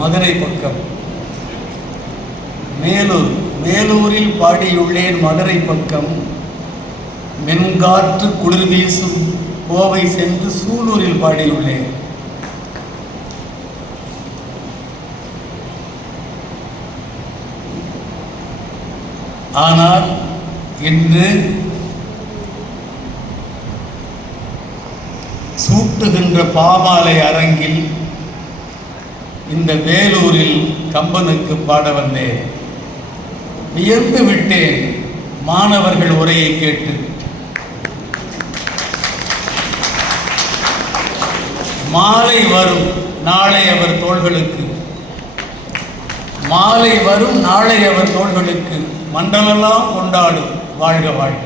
மதுரை பக்கம். மேலூரில் பாடியுள்ளேன் மதுரை பக்கம். மென்காற்று குளிர் வீசும் கோவை சென்று சூலூரில் பாடியுள்ளேன். ஆனால் இன்று சூட்டுகின்ற பாமாலை அரங்கில் இந்த வேலூரில் கம்பனுக்கு பாட வந்தேன். வியந்து விட்டேன் மாணவர்கள் உரையை கேட்டு. மாலை வரும் நாளை அவர் தோள்களுக்கு, மாலை வரும் நாளை அவர் தோள்களுக்கு, மண்டலெல்லாம் கொண்டாடும் வாழ்க வாழ்க.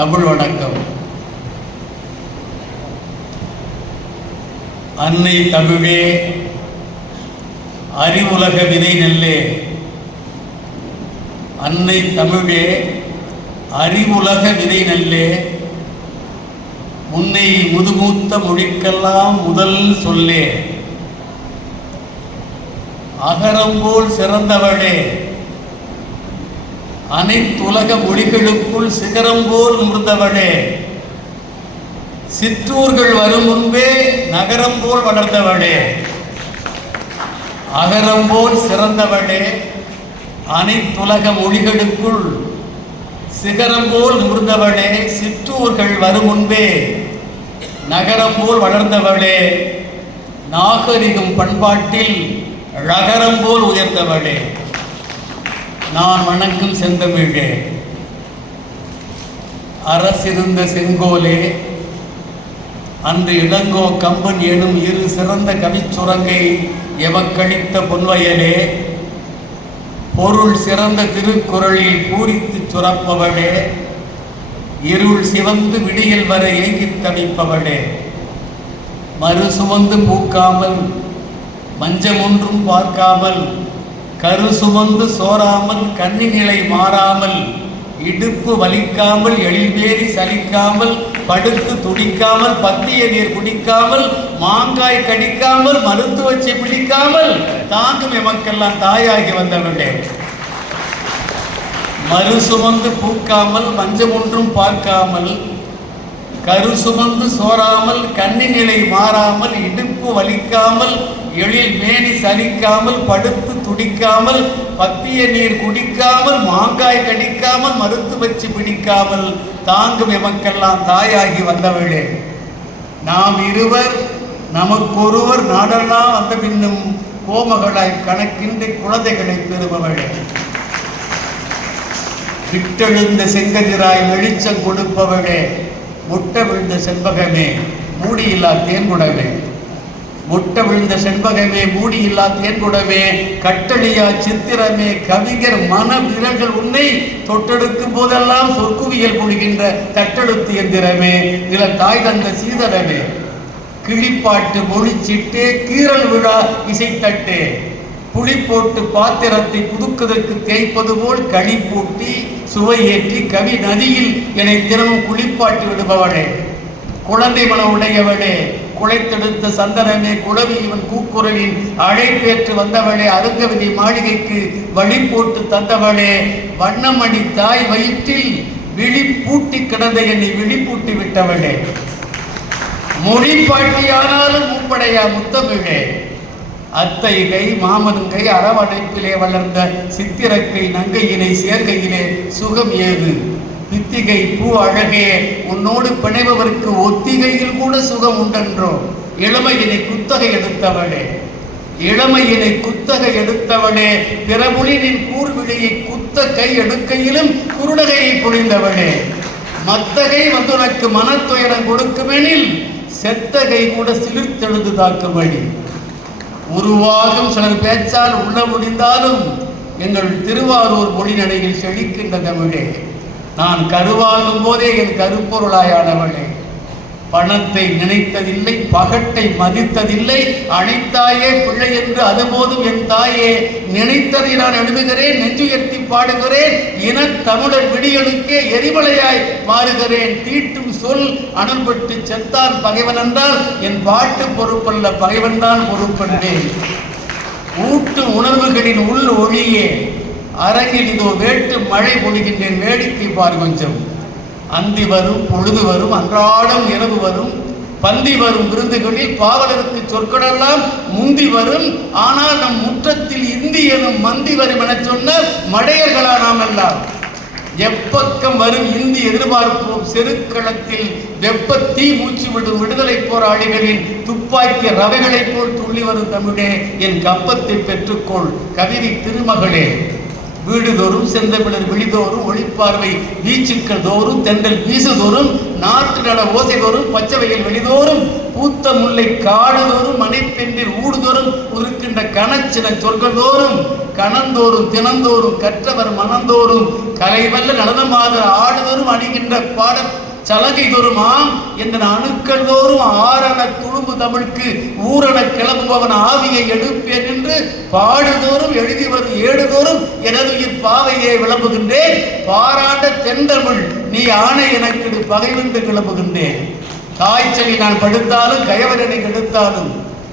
தமிழ் வணக்கம். அன்னை தமிழே, அறிவுலக விதை நெல்லே. அன்னை தமிழே, அறிவுலக விதை நெல்லே. முன்னை முதுமூத்த மொழிக்கெல்லாம் முதல் சொல்லே. அகரம்போல் சிறந்தவளே, அனைத்துலக மொழிகளுக்குள் சிகரம்போல் முர்ந்தவளே. சிற்றூர்கள் வரும் முன்பே நகரம் போல் வளர்ந்தவளே. அகரம்போல் சிறந்தவளே, அனைத்துலக மொழிகளுக்குள் சிகரம் போல் முர்ந்தவளே. சிற்றூர்கள் வரும் முன்பே நகரம் போல் வளர்ந்தவளே. நாகரிகம் பண்பாட்டில் ழகரம் போல் உயர்ந்தவளே. நான் வணங்கும் செந்தமிழே, அரசிருந்த செங்கோலே. அன்று இளங்கோ கம்பன் எனும் இரு சிறந்த கவிச்சுரங்கை எமக்களித்த பொன்வயலே. பொருள் சிறந்த திருக்குறளில் பூரித்து சுரப்பவளே. இருள் சிவந்து விடியல் வர ஏங்கித் தவிப்பவளே. மறு சுமந்து பூக்காமல் மஞ்சம் ஒன்றும் பார்க்காமல், கரு சுமந்து சோராமல் கன்னி நிலை மாறாமல், இடுப்பு வலிக்காமல் எழில்வேறி சலிக்காமல், படுத்து துடிக்காமல் பத்திய நீர் குடிக்காமல், மாங்காய் கடிக்காமல் மருத்துவச்சி பிடிக்காமல், தாங்கும் எமக்கெல்லாம் தாயாகி வந்தவளே. மறு சுமந்து பூக்காமல் மஞ்சம் ஒன்றும் பார்க்காமல், கரு சுமந்து சோராமல் கன்னி நிலை மாறாமல், இடுப்பு வலிக்காமல் எழில் மேனி சலிக்காமல், படுத்து துடிக்காமல் பத்திய நீர் குடிக்காமல், மாங்காய் கடிக்காமல் மருத்து வச்சு பிடிக்காமல், தாங்கும் எமக்கெல்லாம் தாயாகி வந்தவளே. நாம் இருவர் நமக்கொருவர் நாடெல்லாம் வந்த பின்னும் கோமகளாய் கணக்கின்றி குழந்தைகளை பெறுபவளே. விட்டெழுந்த செங்கதிராய் வெளிச்சம் கொடுப்பவளே. முட்டை விழுந்த செண்பகமே, மூடியில்லா தேன்குடமே. முட்டை விழுந்த செண்பகமே, மூடியில்லா தேன்குடமே. கட்டளியா சித்திரமே, கவிஞர் மன விரல்கள் உன்னை தொட்டெடுக்கும் போதெல்லாம் சொற்குவியல் பொழிகின்ற தட்டெழுத்து எந்திரமே. நில தாய் தந்த சீதரமே, கிளிப்பாட்டு மொழிச்சிட்டே, கீரல் விழா இசைத்தட்டே. புளி போட்டு பாத்திரத்தை புதுக்குதற்கு தேய்ப்பது போல் களி பூட்டி சுவையேற்றி கவி நதியில் என்னை தினமும் குளிப்பாட்டி விடுபவளே. குழந்தை மன உடையவளே, குலைத்தெடுத்த சந்தனமே, குழவி இவன் கூக்குரலின் அழைப்பேற்று வந்தவளே. அருங்கவிதி மாளிகைக்கு வழி போட்டு தந்தவளே. வண்ணமணி தாய் வயிற்றில் விழி பூட்டி கிடந்த என்னை விழிப்பூட்டி விட்டவளே. மொழிப்பாட்டியானாலும் முப்படையா முத்தமிழே. அத்தைகை மாமனுங்கை அரவணைப்பிலே வளர்ந்த சித்திரக்கை நங்கையினை சேர்கையிலே சுகம் ஏது. பித்திகை பூ அழகே, உன்னோடு பிணைபவருக்கு ஒத்திகையில் கூட சுகம் உண்டென்றோ. இளமையினை குத்தகை எடுத்தவளே, இளமையினை குத்தகை எடுத்தவளே. பிறமொழியின் கூர்விழியை குத்த கை எடுக்கையிலும் குருடகையை பொழிந்தவளே. மத்தகை வந்து உனக்கு மனத்துயரம் கொடுக்குமெனில் செத்தகை கூட சிலிர்த்தெழுது தாக்கும்படி. உருவாகும் சிலர் பேச்சால் உள்ள முடிந்தாலும் எங்கள் திருவாரூர் மொழி நடையில் செழிக்கின்ற தமிழே. நான் கருவாகும் போதே என் கருப்பொருளாயானவளே. பணத்தை நினைத்ததில்லை, பகட்டை மதித்ததில்லை. அனைத்தாயே பிள்ளை என்று அதுபோதும் என் தாயே, நினைத்ததை நான் எழுதுகிறேன், நெஞ்சுயர்த்தி பாடுகிறேன், இன தமிழர் விடிகளுக்கே எரிமலையாய் மாறுகிறேன். தீட்டும் சொல் அனல்பட்டு செத்தான் பகைவன் என்றால் என் பாட்டு பொறுப்பல்ல, பகைவன் தான் பொறுப்பென்றேன். ஊட்டு உணர்வுகளின் உள் ஒளியே, அரங்கில் இதோ வேட்டு மழை பொழிகின்றேன், வேடிக்கை பார் கொஞ்சம். அந்தி வரும், பொழுது வரும், அன்றாடம் இரவு வரும், பந்தி வரும் விருந்துகளில் பாவலருக்கு சொற்களெல்லாம் முந்தி வரும். ஆனால் நம் முற்றத்தில் இந்தி எனும் மந்தி வரும் என சொன்ன மடையர்களா நாம் எல்லாம். எப்பக்கம் வரும் இந்தி எதிர்பார்ப்போம், செருக்களத்தில் வெப்ப தீ மூச்சு விடும் விடுதலை போராளிகளின் துப்பாக்கிய ரவைகளைப் போல் துள்ளி வரும் தமிழே, என் கப்பத்தை பெற்றுக்கொள். கவிதை திருமகளே, வீடுதோறும் செந்தமிழர் விழிதோறும் ஒளிப்பார்வை வீச்சுக்கள் தோறும் தென்றல் வீசுதோறும் நாட்டு நட ஓசைதோறும் பச்சைவையில் வெளிதோறும் பூத்த முல்லை காடுதோறும் மனைப்பெண்டில் ஊடுதோறும் உருக்கின்ற கனச்சின சொற்கள் தோறும் கணந்தோறும் தினந்தோறும் கற்றவர் மனந்தோறும் கலைவல்ல நடனமாக ஆடுதோறும் அணிகின்ற பாட சலகை தோறுமாம் என்ற அணுக்கள் தோறும் ஆரண துளும்பு தமிழுக்கு ஊரண கிளம்புபவன் ஆவியை எடுப்பேன் என்று பாடுதோறும் எழுதி வரும் ஏடுதோறும் எனது உயிர் பாவையை விளம்புகின்றேன். பாராட்ட தென்தமிழ் நீ ஆணை எனக்கு பகைவென்று கிளம்புகின்றேன். காய்ச்சலை நான் படுத்தாலும், கயவரனை கெடுத்தாலும்,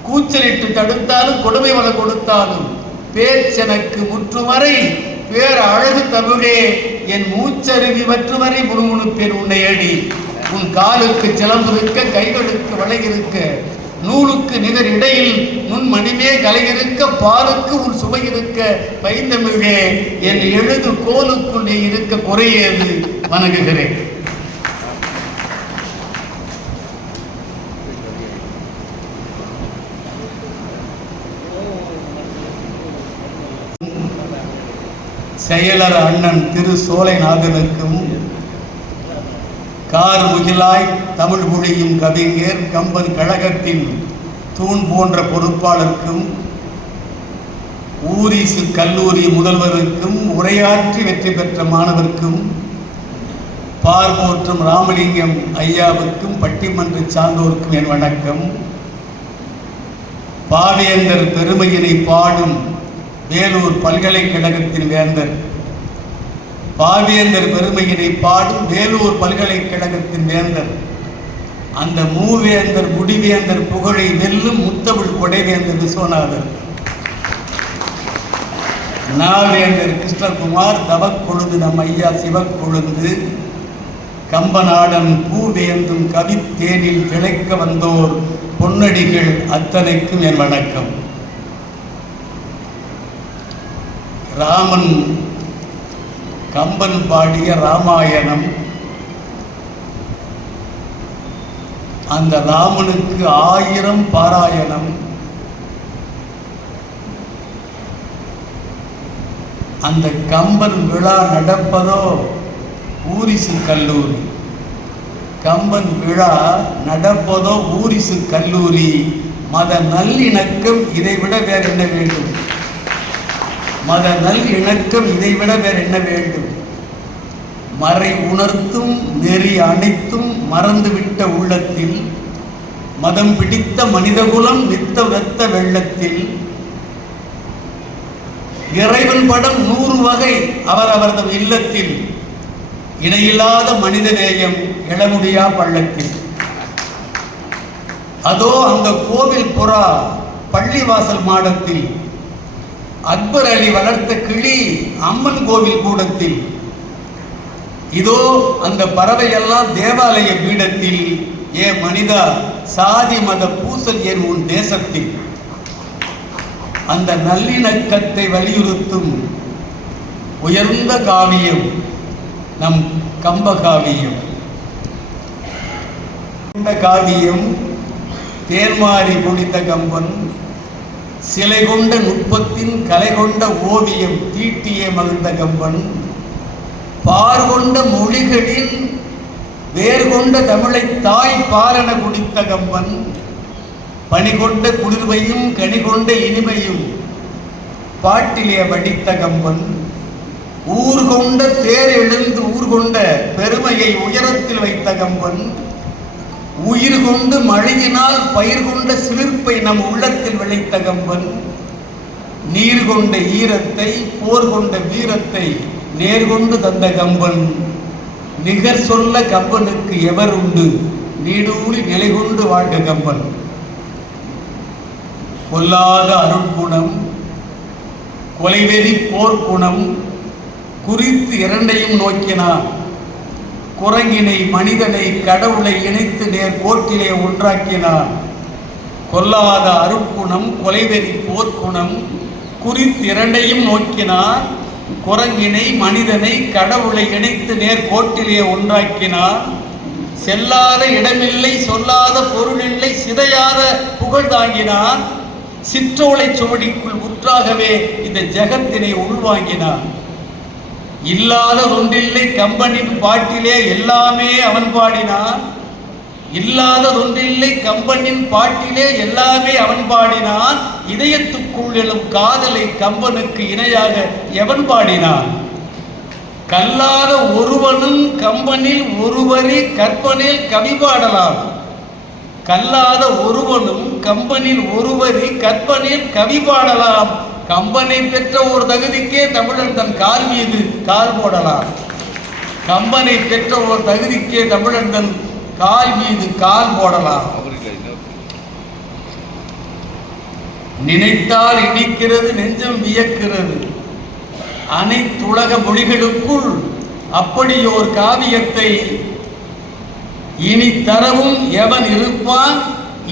கூச்சலிட்டு தடுத்தாலும், கொடுமை வள கொடுத்தாலும், பேச்செனக்கு முற்றுவரை பேர் அழகு தமிழே, என் மூச்சருவி வற்றுவரை முணுமுணுப்பேன் உன்னை அடி. உன் காலுக்கு சிலம்பு இருக்க, கைகளுக்கு வளை இருக்க, நூலுக்கு நிகர் இடையில் நுண் மணிமே கலை இருக்க, பாலுக்கு உன் சுவை இருக்க, பைந்தமிழே என் எழுது கோலுக்குள் நீ இருக்க குறையேது. வணங்குகிறேன். செயலர் அண்ணன் திரு சோலைநாதனுக்கும், கார் முகிலாய் தமிழ் மொழியும் கவிஞர் கம்பன் கழகத்தின் தூண் போன்ற பொறுப்பாளருக்கும், ஊரிசு கல்லூரி முதல்வருக்கும், உரையாற்றி வெற்றி பெற்ற மாணவர்க்கும், பார்போற்றும் ராமலிங்கம் ஐயாவுக்கும், பட்டிமன்ற சார்ந்தோருக்கும் என் வணக்கம். பாவேந்தர் பெருமையினை பாடும் வேலூர் பல்கலைக்கழகத்தின் வேந்தர், பாவேந்தர் பெருமையினை பாடும் வேலூர் பல்கலைக்கழகத்தின் வேந்தர், அந்த மூவேந்தர் முடிவேந்தர் புகழை வெல்லும் முத்தமிழ் கொடைவேந்தர் விஸ்வநாதர், நாவேந்தர் கிருஷ்ணகுமார், தவக்கொழுந்து நம் ஐயா சிவக்கொழுந்து, கம்பநாடன் பூவேந்தும் கவித்தேனில் திளைக்க வந்தோர் பொன்னடிகள் அத்தனைக்கும் என் வணக்கம். ராமன் கம்பன் பாடிய ராமாயணம், அந்த ராமனுக்கு 1000 பாராயணம். அந்த கம்பன் விழா நடப்பதோ ஊரிசு கல்லூரி. கம்பன் விழா நடப்பதோ ஊரிசு கல்லூரி. மத நல்லிணக்கம் இதைவிட வேற என்ன வேண்டும்? மத நல் இணக்கம் இதைவிட வேற என்ன வேண்டும்? மறை உணர்த்தும் நெறி அனைத்தும் மறந்துவிட்ட உள்ளத்தில், மதம் பிடித்த மனிதகுலம் நித்த வெத்த வெள்ளத்தில், இறைவன் படம் 100 வகை அவரவரது இல்லத்தில், இணையில்லாத மனித நேயம் எழமுடியா பள்ளத்தில். அதோ அந்த கோவில் புறா பள்ளிவாசல் மாடத்தில், அக்பர் அலி வளர்த்த கிளி அம்மன் கோவில் கூடத்தில், இதோ அந்த பறவையெல்லாம் தேவாலய பீடத்தில். ஏ மனிதா, சாதி மத பூசல் ஏன் உன் தேசத்தில்? அந்த நல்லிணக்கத்தை வலியுறுத்தும் உயர்ந்த காவியம் நம் கம்ப காவியம். இந்த காவியம் தேர்மாறி குடித்த கம்பன், சிலை கொண்ட நுட்பத்தின் கலை கொண்ட ஓவியம் தீட்டியே மகிழ்ந்த கம்பன், பார்கொண்ட மொழிகளின் வேர் கொண்ட தமிழை தாய் பாலன குடித்த கம்பன், பனி கொண்ட குளிர்வையும் கனி கொண்ட இனிமையும் பாட்டிலே வடித்த கம்பன், ஊர் கொண்ட தேர் எழுந்து ஊர் கொண்ட பெருமையை உயரத்தில் வைத்த கம்பன், உயிர் கொண்டு மழையினால் பயிர் கொண்ட சிலிர்ப்பை நம் உள்ளத்தில் விளைத்த கம்பன், நீர் கொண்ட ஈரத்தை போர் கொண்ட வீரத்தை நேர்கொண்டு தந்த கம்பன். நிகர் சொல்ல கம்பனுக்கு எவர் உண்டு, நீடூழி நிலை கொண்டு வாழ்க கம்பன். கொல்லாத அருட்குணம், கொலைவெறி போர்க்குணம் குறித்து இரண்டையும் நோக்கினார். குரங்கினை மனிதனை கடவுளை இணைத்து நேர் கோட்டிலே ஒன்றாக்கினார். கொல்லாத அருட்குணம், கொலைவெறி போர்க்குணம் குறித்து இரண்டையும் நோக்கினார். குரங்கினை மனிதனை கடவுளை இணைத்து நேர் கோட்டிலே ஒன்றாக்கினார். செல்லாத இடமில்லை, சொல்லாத பொருளில்லை, சிதையாத புகழ் தாங்கினார். சிற்றோலை சுவடிக்குள் உற்றாகவே இந்த ஜெகத்தினை உள்வாங்கினார். இல்லாத ஒன்றில்லை கம்பனின் பாட்டிலே எல்லாமே அவன் பாடினான். இல்லாததொன்றில்லை கம்பனின் பாட்டிலே எல்லாமே அவன் பாடினான். இதயத்துக்குள் எழும் காதலை கம்பனுக்கு இணையாக எவன் பாடினான்? கல்லாத ஒருவனும் கம்பனில் ஒருவரி கற்பனில் கவி பாடலாம். கல்லாத ஒருவனும் கம்பனில் ஒருவரி கற்பனில் கவி பாடலாம். கம்பனை பெற்ற ஒரு தகுதிக்கே தமிழன் தன் கால் மீது கால் போடலாம். கம்பனை பெற்ற ஒரு தகுதிக்கே தமிழன் தன் கால் மீது கால் போடலாம். நினைத்தால் இடிக்கிறது, நெஞ்சம் வியக்கிறது. அனைத்துலக மொழிகளுக்குள் அப்படியோர் காவியத்தை இனி தரவும் எவன் இருப்பான்,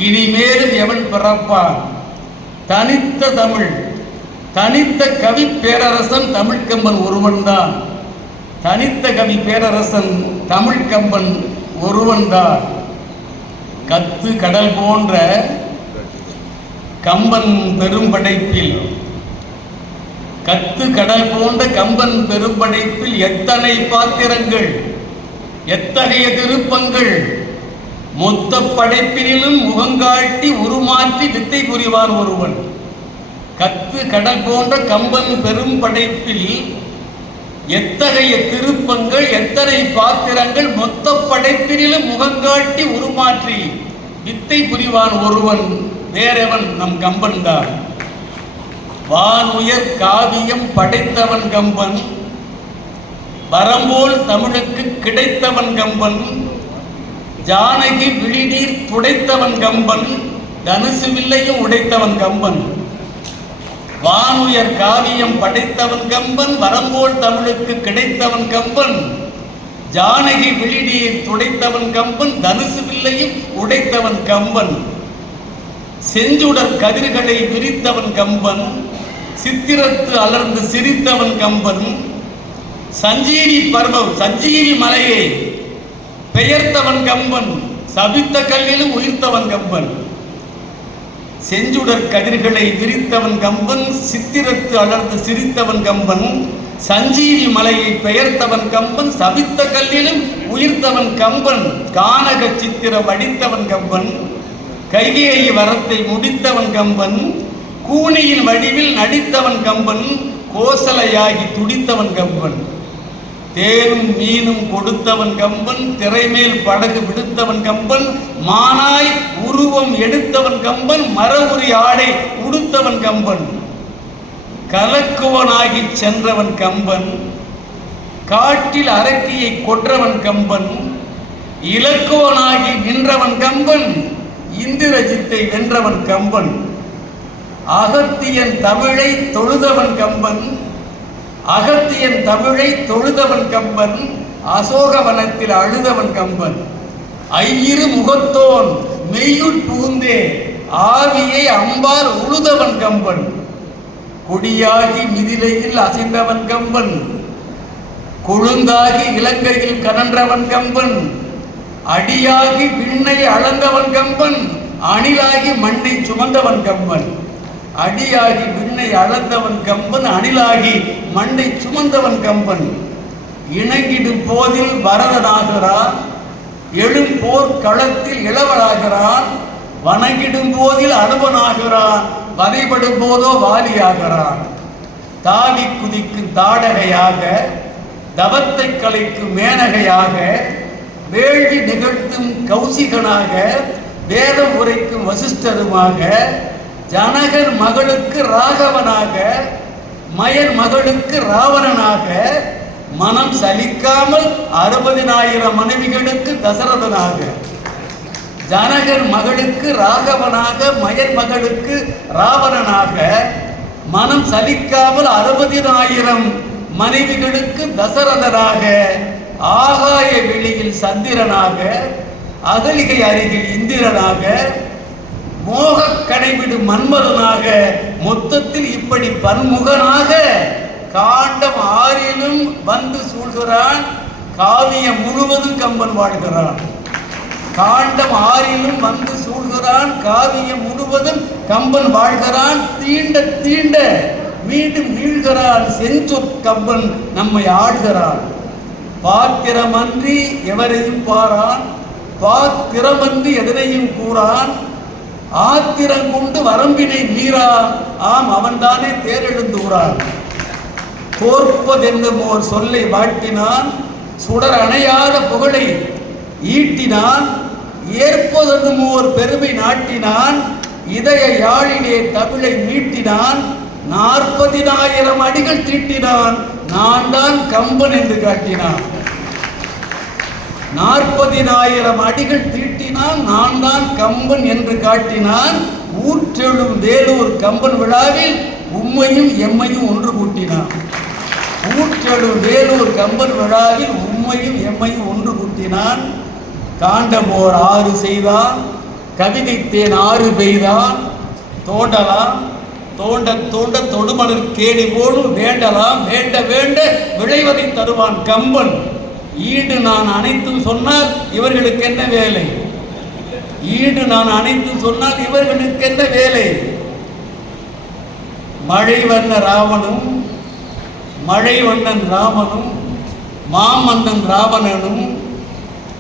இனிமேலும் எவன் பிறப்பான்? தனித்த தமிழ், தனித்த கவி பேரரசன் தமிழ்கம்பன் ஒருவன்தான். தனித்த கவி பேரரசன் தமிழ்கம்பன் ஒருவன்தான். கத்து கடல் போன்ற கம்பன் பெரும்படைப்பில், கத்து கடல் போன்ற கம்பன் பெரும்படைப்பில் எத்தனை பாத்திரங்கள், எத்தகைய திருப்பங்கள்! மொத்த படைப்பினிலும் முகங்காட்டி உருமாற்றி வித்தை புரிவான் ஒருவன். கத்து கடல் போன்ற கம்பன் பெரும் படைப்பில் எத்தகைய திருப்பங்கள், எத்தனை பாத்திரங்கள்! மொத்த படைப்பினிலும் முகங்காட்டி உருமாற்றி வித்தை புரிவான் ஒருவன். வேறவன் நம் கம்பன் தான். வான் உயர் காவியம் படைத்தவன் கம்பன். வரம்போல் தமிழுக்கு கிடைத்தவன் கம்பன். ஜானகி விழிநீர் துடைத்தவன் கம்பன். தனுசு வில்லையும் உடைத்தவன் கம்பன். வானுயர் காவியம் படைத்தவன் கம்பன். வரம்போல் தமிழுக்கு கிடைத்தவன் கம்பன். ஜானகி விழிநீர் துடைத்தவன் கம்பன். தனுசு வில்லையும் உடைத்தவன் கம்பன். செஞ்சுடர் கதிர்களை விரித்தவன் கம்பன். சித்திரத்து அலர்ந்து சிரித்தவன் கம்பன். சஞ்சீவி பர்வம், சஞ்சீவி மலையை பெயர்த்தவன் கம்பன். சபித்த கல்லிலும் உயிர்த்தவன் கம்பன். செஞ்சுடர் கதிர்களை விரித்தவன் கம்பன். சித்திரத்து அலர்ந்து சிரித்தவன் கம்பன். சஞ்சீவி மலையை பெயர்த்தவன் கம்பன். சபித்த கல்லிலும் உயிர்த்தவன் கம்பன். கானக சித்திரம் வடித்தவன் கம்பன். கைகேயி வரத்தை முடித்தவன் கம்பன். கூனியின் வடிவில் நடித்தவன் கம்பன். கோசலையாகி துடித்தவன் கம்பன். தேனும் மீனும் கொடுத்தவன் கம்பன். திரைமேல் படகு விடுத்தவன் கம்பன். மானாய் உருவம் எடுத்தவன் கம்பன். மரவுரி ஆடை உடுத்தவன் கம்பன். கலக்குவனாகி சென்றவன் கம்பன். காட்டில் அரக்கியை கொன்றவன் கம்பன். இலக்குவனாகி நின்றவன் கம்பன். இந்திரஜித்தை வென்றவன் கம்பன். அகத்தியன் தமிழை தொழுதவன் கம்பன். அகத்தியன் தமிழை தொழுதவன் கம்பன். அசோகவனத்தில் அழுதவன் கம்பன். ஐயிரு முகத்தோன் மெய்யுட் புகுந்தே ஆவியை அம்பால் உழுதவன் கம்பன். கொடியாகி மிதிலையில் அசைந்தவன் கம்பன். கொழுந்தாகி இலங்கையில் கனன்றவன் கம்பன். அடியாகி விண்ணை அளந்தவன் கம்பன். அணிலாகி மண்ணை சுமந்தவன் கம்பன். அடியாகி விண்ணை அளந்தவன் கம்பன். அணிலாகி மண்ணை சுமந்தவன் கம்பன். இணங்கிடும் போதில் பரதனாகிறான். எழும் போர் களத்தில் இளவனாகிறான். வணங்கிடும் போதில் அனுபனாகிறான். வதைபடும் போதோ வாலியாகிறான். தாவி குதிக்கும் தாடகையாக, தவத்தை கலைக்கும் மேனகையாக, வேள்வி நிகழ்த்தும் கௌசிகனாக, வேதம் உரைக்கும் வசிஷ்டருமாக, ஜனகர் மகளுக்கு ராகவனாக, மயன் மகளுக்கு ராவணனாக, மனம் சலிக்காமல் 60,000 மனைவிகளுக்கு தசரதனாக, ஜனகர் மகளுக்கு ராகவனாக, மயன் மகளுக்கு ராவணனாக, மனம் சலிக்காமல் 60,000 மனைவிகளுக்கு தசரதனாக, ஆகாய வெளியில் சந்திரனாக, அகலிகை அருகில் இந்திரனாக, மோக கடைவிடு மன்மதனாக, மொத்தத்தில் இப்படி பன்முகனாக காண்டம் 6லும் வந்து சூழ்கிறான். காவியம் முழுவதும் கம்பன் வாழ்கிறான். காண்டம் 6லும் வந்து சூழ்கிறான். காவியம் முழுவதும் கம்பன் வாழ்கிறான். தீண்ட தீண்ட மீண்டும் மீழ்கிறான். செஞ்சொற் கம்பன் நம்மை ஆழ்கிறான். பாத்திரமன்றி எவரையும் பாரான், பாத்திரமன்றி எதனையும் கூறான், ஆத்திரம் கொண்டு வரம்பினை மீறான், ஆம் அவன்தானே தேரெழுந்தூரான். தோற்பதென்னும் ஓர் சொல்லை வாட்டினான், சுடர் அணையாத புகழை ஈட்டினான், ஏற்பதென்னும் ஓர் பெருமை நாட்டினான், இதய யாழிலே தமிழை மீட்டினான், 40,000 அடிகள் தீட்டினான், நான் தான் கம்பன் என்று காட்டினான். 40,000 அடிகள் தீட்டினான், நான் தான் கம்பன் என்று காட்டினான். ஊற்றெழும் வேலூர் கம்பன் விழாவில் உம்மையும் எம்மையும் ஒன்று கூட்டினான். ஊற்றெழும் வேலூர் கம்பன் விழாவில் உம்மையும் எம்மையும் ஒன்று கூட்டினான். காண்டம் ஓர் 6 செய்தான், கவிதைத்தேன் 6 பெய்தான். தோண்டலாம் தோண்ட தோண்ட தொடுமலர் கேடி போடும், வேண்டலாம் வேண்ட வேண்ட விளைவதை தருவான் கம்பன். ஈடு நான் அனைத்தும் சொன்னால் இவர்களுக்கு என்ன வேலை? ஈடு நான் அனைத்தும் சொன்னால் இவர்களுக்கு என்ன வேலை? மழை வண்ண ராவனும், மழை வண்ணன் ராமனும், மாமன்னன் ராவணனும்,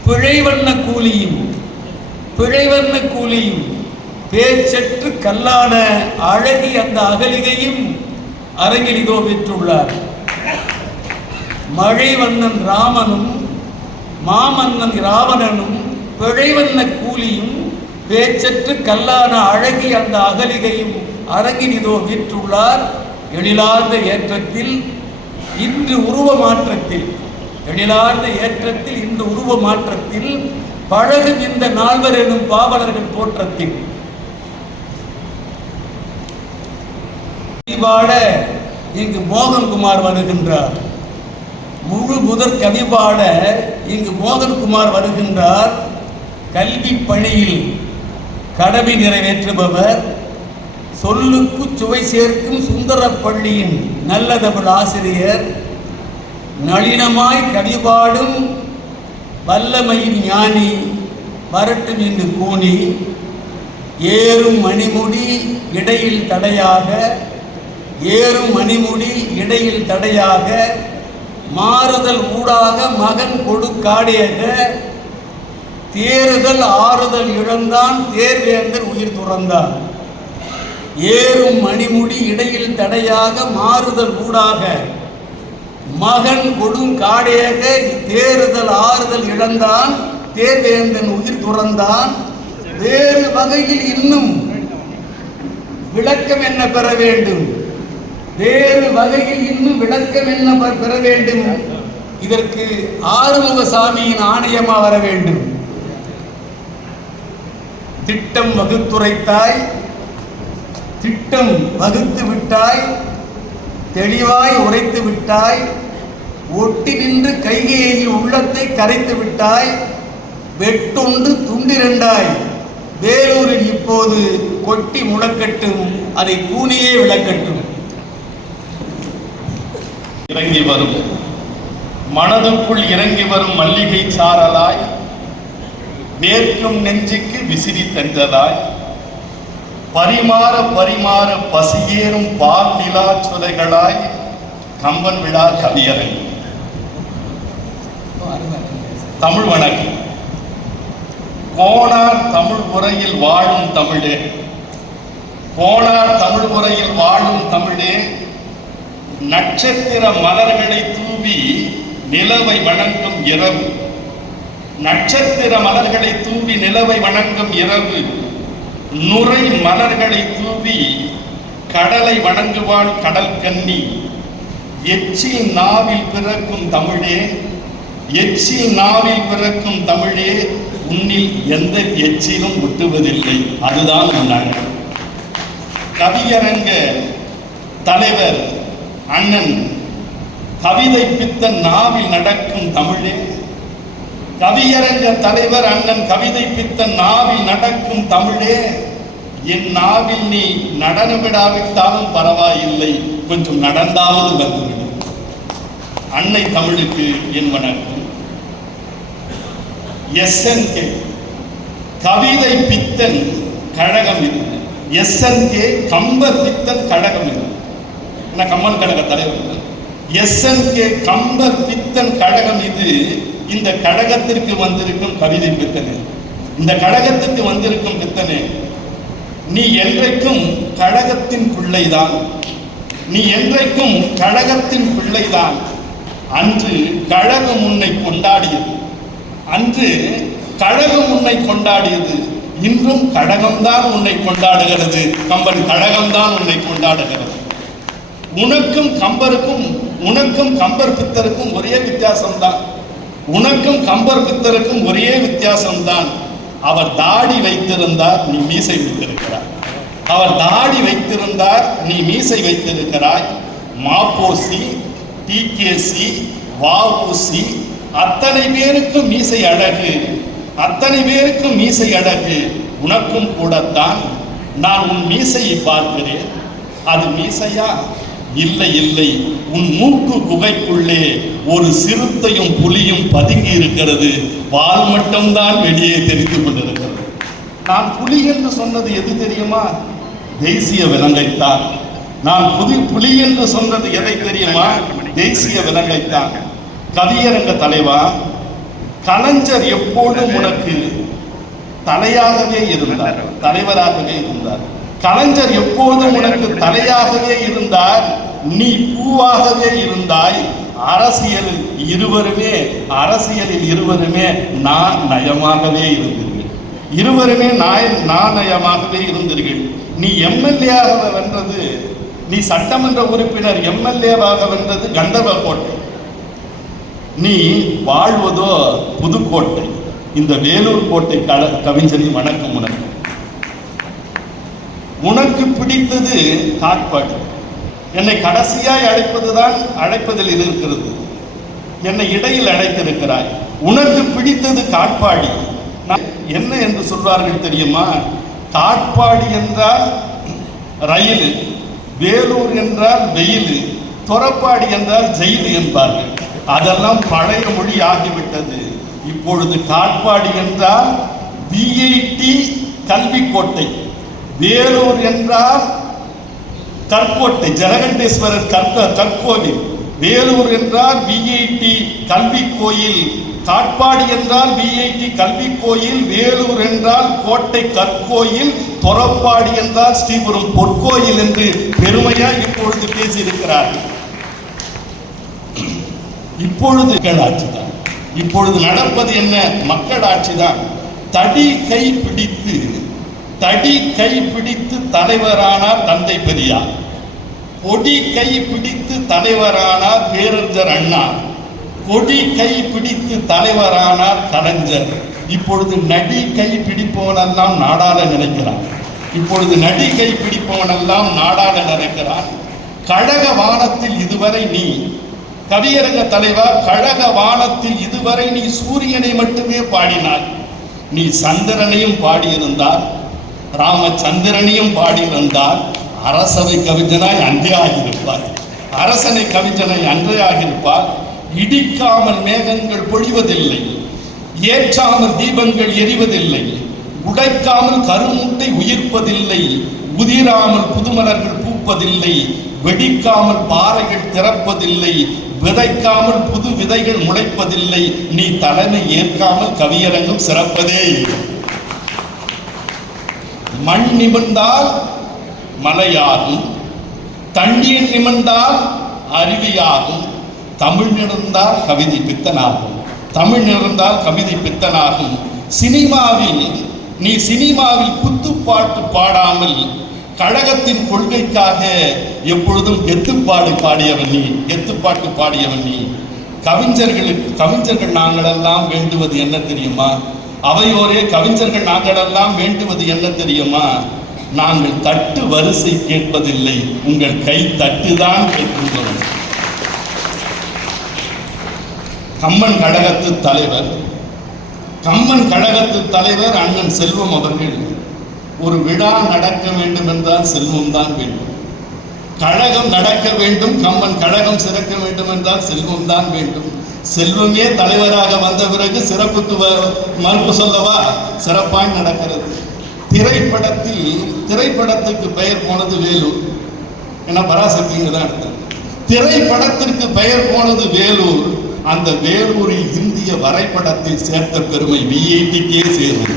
பிழைவண்ண கூலியும், பிழைவண்ண கூலியும், பேச்சற்று கல்லான அழகி அந்த அகலிகையும் அரங்கில் இதோ பெற்றுள்ளார். மழை வண்ணன் ராமனும், மாமன்னன் ராவணனும், பிழைவண்ண கூலியும், பேச்சற்று கல்லான அழகி அந்த அகலிகையும் அரங்கில் இதோ வீற்றுள்ளார். எழிலார்ந்த ஏற்றத்தில் இன்று உருவ மாற்றத்தில், எழிலார்ந்த ஏற்றத்தில் இன்று உருவ மாற்றத்தில், பழகும் இந்த 4 எனும் பாவலர்கள் தோற்றத்தில் பாட இங்கு மோகன்குமார் வருகின்றார். முழு முதற் கவிபாட இங்கு மோகன்குமார் வருகின்றார். கல்வி பணியில் கடமை நிறைவேற்றுபவர், சொல்லுக்கு சுவை சேர்க்கும் சுந்தரப் பள்ளியின் நல்ல தமிழ் ஆசிரியர், நளினமாய் கவிபாடும் வல்லமையின் ஞானி, வரட்டும் என்று கூனி, ஏறும் மணிமுடி இடையில் தடையாக, ஏறும் மணிமுடி இடையில் தடையாக, மாறுதல் ஊடாக மகன் கொடுக்காடியக, தேறுதல் ஆறுதல் இழந்தான் தேர்வேந்தர் உயிர் துறந்தான். ஏறும் மணிமுடி இடையில் தடையாக, மாறுதல் ஊடாக மகன் கொடுங்காடியக, தேறுதல் ஆறுதல் இழந்தான் தேர்வேந்தன் உயிர் துறந்தான். வேறு வகையில் இன்னும் விளக்கம் என்ன பெற வேண்டும்? வேறு வகையில் இன்னும் விளக்கம் என்ன பெற வேண்டும்? இதற்கு ஆறுமுகசாமியின் ஆணையமா வர வேண்டும். திட்டம் வகுத்துரைத்தாய், திட்டம் வகுத்து விட்டாய், தெளிவாய் உரைத்து விட்டாய், ஒட்டி நின்று கைகையை உள்ளத்தை கரைத்து விட்டாய், வெட்டொன்று துண்டிரண்டாய், வேலூரில் இப்போது கொட்டி முழக்கட்டும், அதை கூனியே விளக்கட்டும். இறங்கி வரும் மனதுக்குள் இறங்கி வரும் மல்லிகை சாரலாய், வேர்க்கும் நெஞ்சுக்கு விசிறி தந்ததாய், பரிமாற பரிமாற பசியேறும் பால் நிலா சுதைகளாய், கம்பன் விழா கவியரை. தமிழ் வணக்கம். கோணார் தமிழ் உரையில் வாழும் தமிழே, கோணார் தமிழ் உரையில் வாழும் தமிழே, நட்சத்திர மலர்களை தூவி நிலவை வணங்கும் இரவு, நட்சத்திர மலர்களை தூவி நிலவை வணங்கும் இரவு, நுரை மலர்களை தூவி கடலை வணங்குவாள் கடல் கன்னி. எச்சில் நாவில் பிறக்கும் தமிழே, எச்சில் நாவில் பிறக்கும் தமிழே, உன்னில் எந்த எச்சிலும் ஒட்டுவதில்லை, அதுதான் உன்னாங்க. கவியரங்க தலைவர் அண்ணன் கவிதை பித்தன் நாவில் நடக்கும் தமிழே, கவியரங்க தலைவர் அண்ணன் கவிதை பித்தன் நாவில் நடக்கும் தமிழே, என் நாவில் நீ நடனமிடாவிட்டாலும் பரவாயில்லை, கொஞ்சம் நடந்தாவது வந்துவிடு. அன்னை தமிழுக்கு என் வணக்கம். SNK கவிதை பித்தன் கழகம் இது. SNK கம்பர் பித்தன் கழகம் இது. கம்பன் கழக தலைவர். SNK கம்பர் பித்தன் கழகம் இது. இந்த கழகத்திற்கு வந்திருக்கும் கவிதை பித்தனே, இந்த கழகத்திற்கு வந்திருக்கும் பித்தனே, நீ என்றைக்கும் கழகத்தின் பிள்ளைதான், நீ என்றைக்கும் கழகத்தின் பிள்ளைதான். அன்று கழகம் உன்னை கொண்டாடியது, அன்று கழகம் உன்னை கொண்டாடியது, இன்றும் கழகம்தான் உன்னை கொண்டாடுகிறது. கம்பன் கழகம்தான் உன்னை கொண்டாடுகிறது. உனக்கும் கம்பருக்கும், உனக்கும் கம்பர் பித்தருக்கும் ஒரே வித்தியாசம்தான். உனக்கும் கம்பர் பித்தருக்கும் ஒரே வித்தியாசம்தான். அவர் தாடி வைத்திருந்தார், நீ மீசை வைத்திருக்கிறாய். அவர் தாடி வைத்திருந்தார், நீ மீசை வைத்திருக்கிறாய். மாப்போசி, டிகேசி, வஉசி அத்தனை பேருக்கும் மீசை அழகு, அத்தனை பேருக்கும் மீசை அழகு. உனக்கும் கூடத்தான். நான் உன் மீசையை பார்க்கிறேன், அது மீசையா? இல்லை இல்லை, உன் மூக்கு குகைக்குள்ளே ஒரு சிறுத்தையும் புலியும் பதுங்கி இருக்கிறது, வால் மட்டும்தான் வெளியே தெரிந்து கொண்டிருக்கிறது. நான் புலி என்று சொன்னது எது தெரியுமா? தேசிய விலங்கைத்தான். நான் புலி என்று சொன்னது எதை தெரியுமா? தேசிய விலங்கைத்தான். கவியரங்க தலைவா, கலைஞர் எப்போதும் உனக்கு தலையாகவே இருந்தார், தலைவராகவே இருந்தார். கலைஞர் எப்போதும் உனக்கு தலையாகவே இருந்தார், நீ பூவாகவே இருந்தாய். அரசியலில் இருவருமே நான் நயமாகவே இருந்தீர்கள், இருவருமே நான் நயமாகவே இருந்தீர்கள். நீ எம்எல்ஏவாக வென்றது, நீ சட்டமன்ற உறுப்பினர் எம்எல்ஏவாக வென்றது கந்தர்வ கோட்டை, நீ வாழ்வதோ புதுக்கோட்டை. இந்த வேலூர் கோட்டை கவிஞரின் வணக்கம் உனக்கு. உனக்கு பிடித்தது காட்பாடி. என்னை கடைசியாய் அழைப்பதில் இருக்கிறது, என்னை இடையில் அழைத்திருக்கிறாய். உனக்கு பிடித்தது காட்பாடி. என்ன என்று சொல்வார்கள் தெரியுமா? காட்பாடி என்றால் ரயில், வேலூர் என்றால் வெயில், தொரப்பாடி என்றால் ஜெயில் என்பார்கள். அதெல்லாம் பழைய மொழி ஆகிவிட்டது. இப்பொழுது காட்பாடி என்றால் விஐடி கல்வி கோட்டை, வேலூர் என்றால் கற்கோட்டை, ஜலகண்டேஸ்வரர் கற்கோவில், வேலூர் என்றால் விஐடி கல்வி கோயில், காட்பாடி என்றால் விஐடி கல்வி கோயில், வேலூர் என்றால் கோட்டை கற்கோயில், தொரப்பாடி என்றால் ஸ்ரீபுரம் பொற்கோயில் என்று பெருமையாக இப்பொழுது பேசியிருக்கிறார்கள். இப்பொழுது ஆட்சிதான், இப்பொழுது நடப்பது என்ன? மக்கள் ஆட்சிதான். தடி கை பிடித்து தலைவரானார் தந்தை பெரியார், கொடி கை பிடித்து தலைவரானார் பேரறிஞர் அண்ணா, கொடி கை பிடித்து தலைவரானார் கலைஞர். இப்பொழுது நடி கை பிடிப்பவனெல்லாம் நாடாள நினைக்கிறான், இப்பொழுது நடி கை பிடிப்பவனெல்லாம் நாடாள நினைக்கிறான். கழக வானத்தில் இதுவரை நீ, கவியரங்க தலைவா, கழக வானத்தில் இதுவரை நீ சூரியனை மட்டுமே பாடினாய். நீ சந்திரனையும் பாடியிருந்தால், ராமச்சந்திரனையும் பாடியிருந்தால் அரசவை கவிஞனாய் அன்றே ஆகியிருப்பார், அரசனை கவிஞனை அன்றே ஆகியிருப்பார். இடிக்காமல் மேகங்கள் பொழிவதில்லை, ஏற்றாமல் தீபங்கள் எரிவதில்லை, உடைக்காமல் கருமுட்டை உயிர்ப்பதில்லை, உதிராமல் புதுமலர்கள் பூப்பதில்லை, வெடிக்காமல் பாறைகள் திறப்பதில்லை, விதைக்காமல் புது விதைகள் முளைப்பதில்லை. நீ தலைமை ஏற்காமல் கவியரங்கம் சிறப்பதே. மண் நிமிர்ந்தால் மலையாகும், தண்ணீர் நிமிர்ந்தால் அருவியாகும், தமிழ் நிமிர்ந்தால் கவிதை பித்தனாகும். தமிழ் நிறந்தால் கவிதை பித்தனாகும். நீ சினிமாவில் குத்துப்பாட்டு பாடாமல் கழகத்தின் கொள்கைக்காக எப்பொழுதும் எத்துப்பாட்டு பாடியவன் நீ. கவிஞர்கள் நாங்களெல்லாம் வேண்டுவது என்ன தெரியுமா? அவையோரே கவிஞர்கள் நாங்களெல்லாம் வேண்டுவது என்ன தெரியுமா? நாங்கள் தட்டு வரிசை கேட்பதில்லை, உங்கள் கை தட்டுதான் கேட்கின்றோம். கம்மன் கழகத்து தலைவர் அண்ணன் செல்வம் அவர்கள் ஒரு விழா நடக்க வேண்டும் என்றால் செல்வம் தான் வேண்டும். கழகம் நடக்க வேண்டும், கம்மன் கழகம் சிறக்க வேண்டும் என்றால் செல்வம் தான் வேண்டும். செல்வமே தலைவராக வந்த பிறகு சிறப்புக்கு மறுப்பு சொல்லவா? சிறப்பாய் நடக்கிறது. திரைப்படத்துக்கு பெயர் போனது வேலூர். ஏன்னா பராசக்திங்க தான் எடுத்தது. திரைப்படத்திற்கு பெயர் போனது வேலூர். அந்த வேலூரை இந்திய வரைபடத்தில் சேர்த்த பெருமை விஐடிக்கே சேரும்.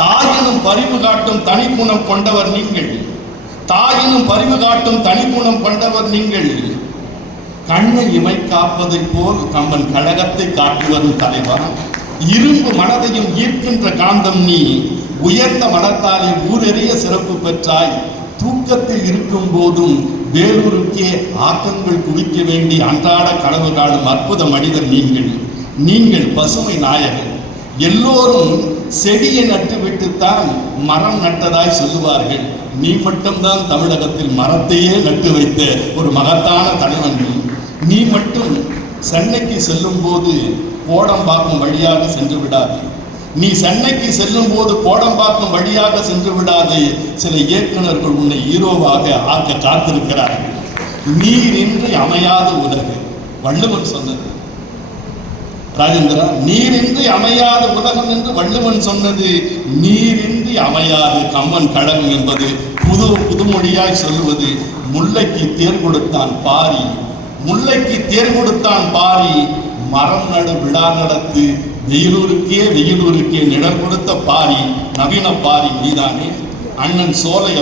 தாயினும் பரிவு காட்டும் தனிக்குணம் கொண்டவர் நீங்கள். கண்ணை இமை காப்பதை போல் கம்மன் கழகத்தை காட்டி வரும் தலைவர். இரும்பு மனதையும் ஈர்க்கின்ற காந்தம் நீ. உயர்ந்த மனத்தாலே ஊரெறிய சிறப்பு பெற்றாய். தூக்கத்தில் இருக்கும் போதும் வேலூருக்கே ஆக்கங்கள் குவிக்க வேண்டி அன்றாட கனவு காணும் அற்புத மனிதர் நீங்கள் பசுமை நாயகர். எல்லோரும் செடியை நட்டுவிட்டுத்தான் மரம் நட்டதாய் சொல்லுவார்கள். நீ மட்டும்தான் தமிழகத்தில் மரத்தையே நட்டு வைத்த ஒரு மகத்தான தலைவன். நீ மட்டும் சென்னைக்கு செல்லும் போது கோடம்பாக்கம் வழியாக சென்று விடாதே. சில இயக்குநர்கள் உன்னை ஹீரோவாக ஆக்க காத்திருக்கிறார்கள். நீரின்றி அமையாத உலகு. வள்ளுவன் சொன்னது. ராஜேந்திரா, நீரின்றி அமையாத உலகம் என்று வள்ளுவன் சொன்னது. நீரின்றி அமையாது கம்மன் கழகம் என்பது புதுமொழியாய் சொல்லுவது. முல்லைக்கு தேர் கொடுத்தான் பாரி, மரம் நடு விழா நடத்து. வெயிலூருக்கே நிழல் கொடுத்த பாரி, நவீன பாரி நீதானே. அண்ணன் சோலை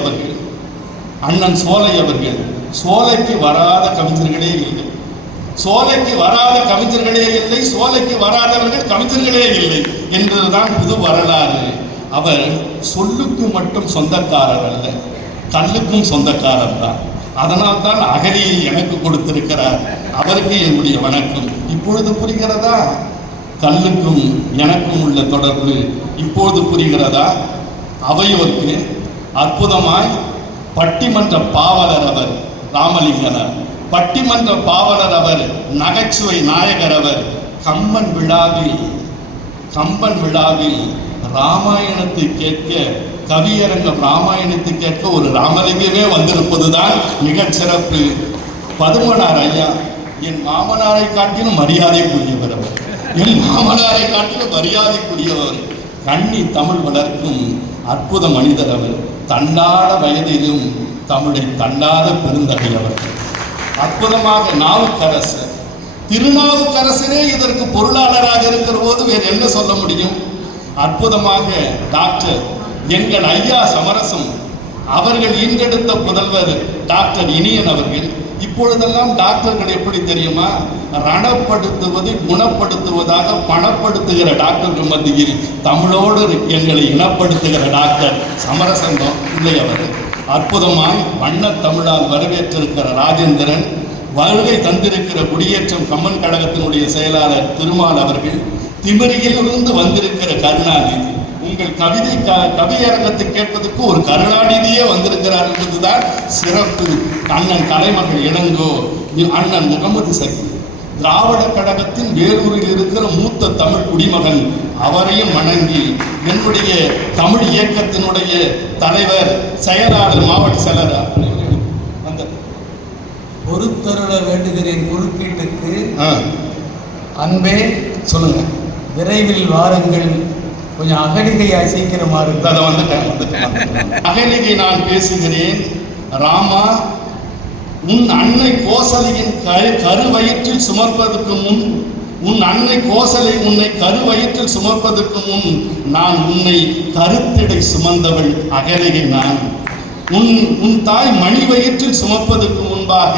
அவர்கள் சோலைக்கு வராத கவிஞர்களே இல்லை. சோலைக்கு வராதவர்கள் கவிஞர்களே இல்லை என்பதுதான் புது வரலாறு. அவர் சொல்லுக்கு மட்டும் சொந்தக்காரர் அல்ல, கல்லுக்கும் சொந்தக்காரர் தான். அதனால் தான் அகலியை எனக்கு கொடுத்திருக்கிறார். அவருக்கு என்னுடைய வணக்கம். இப்பொழுது புரிகிறதா? கல்லுக்கும் எனக்கும் உள்ள தொடர்பு இப்போது புரிகிறதா? அவையோருக்கு அற்புதமாய் பட்டிமன்ற பாவலர் அவர் ராமலிங்கனர், பட்டிமன்ற பாவலர் அவர், நகைச்சுவை நாயகர் அவர். கம்பன் விழாவில் ராமாயணத்தை கேட்க, கவியரங்கம் ராமாயணத்தை கேட்க ஒரு ராமலிங்கமே வந்திருப்பதுதான் மிகச் சிறப்பு. பதுமனார் ஐயா என் மாமனாரை காட்டிலும் மரியாதைக்குரியவர் அவர். கண்ணி தமிழ் வளர்க்கும் அற்புத மனிதர் அவர். தன்னாட வயதிலும் தமிழை தன்னாத பெருந்தகை அவர். அற்புதமாக திருநாவுக்கரசரே இதற்கு பொருளாளராக இருக்கிற போது வேறு என்ன சொல்ல முடியும்? அற்புதமாக டாக்டர் எங்கள் ஐயா சமரசம் அவர்கள் ஈன்றெடுத்த புதல்வர் டாக்டர் இனியன் அவர்கள். இப்பொழுதெல்லாம் டாக்டர்கள் எப்படி தெரியுமா? ரணப்படுத்துவது குணப்படுத்துவதாக பணப்படுத்துகிற டாக்டர்கள் மத்தியில் தமிழோடு எங்களை இனப்படுத்துகிற டாக்டர் சமரசங்கம் இல்லை அவர். அற்புதமாய் வண்ண தமிழால் வரவேற்றிருக்கிற ராஜேந்திரன், வருகை தந்திருக்கிற குடியேற்றம் கம்மன் கழகத்தினுடைய செயலாளர் திருமால் அவர்கள், திமிரியிலிருந்து வந்திருக்கிற கருணாநிதி. உங்கள் கவியரங்கத்தை கேட்பதற்கு ஒரு கருணாநிதியே வந்திருக்கிறார் என்பதுதான் சிறப்பு. அண்ணன் தலைமகள் இளங்கோ, அண்ணன் முகமது சகி, திராவிட கழகத்தின் வேலூரில் இருக்கிற மூத்த தமிழ் குடிமகன், அவரையும் வணங்கி என்னுடைய தமிழ் இயக்கத்தினுடைய தலைவர், செயலாளர், மாவட்ட செயலாளர் அந்த பொறுத்தருள வேண்டுகிறேன் குறுக்கீட்டுக்கு. அன்பே சொல்லுங்க, விரைவில் வாருங்கள், கொஞ்சம் அகலிகை சீக்கிரமா இருக்கு. அதை வந்துட்டேன். அகலிகை நான் பேசுகிறேன். ராமா, உன் அன்னை கோசலையின் கருவயிற்றில் சுமர்ப்பதற்கு முன், உன் அன்னை கோசலை உன்னை கருவயிற்றில் சுமர்ப்பதற்கு முன் நான் உன்னை கருத்திடை சுமந்தவள் அகலிகை நான். உன் தாய் மணி வயிற்றில் சுமப்பதற்கு முன்பாக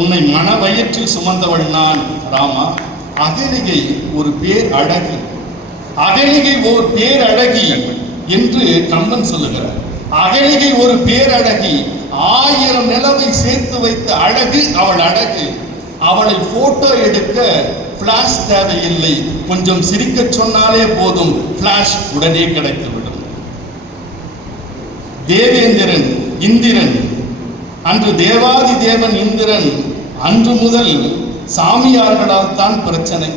உன்னை மன வயிற்றில் சுமந்தவள் நான். ராமா, அகலிகை ஒரு பேர் அழகு, அகலிகை ஒரு பேரழகி என்று கம்பன் சொல்லுகிறார். அகலிகை ஒரு பேரழகி, 1000 நிலவை சேர்த்து வைத்த அழகு அவள் அழகு. அவளை போட்டோ எடுக்க பிளாஷ் தேவையில்லை, கொஞ்சம் சிரிக்க சொன்னாலே போதும், பிளாஷ் உடனே கிடைத்துவிடும். தேவேந்திரன் இந்திரன், அன்று தேவாதி தேவன் இந்திரன், அன்று முதல் சாமியார்களால் தான் பிரச்சனை.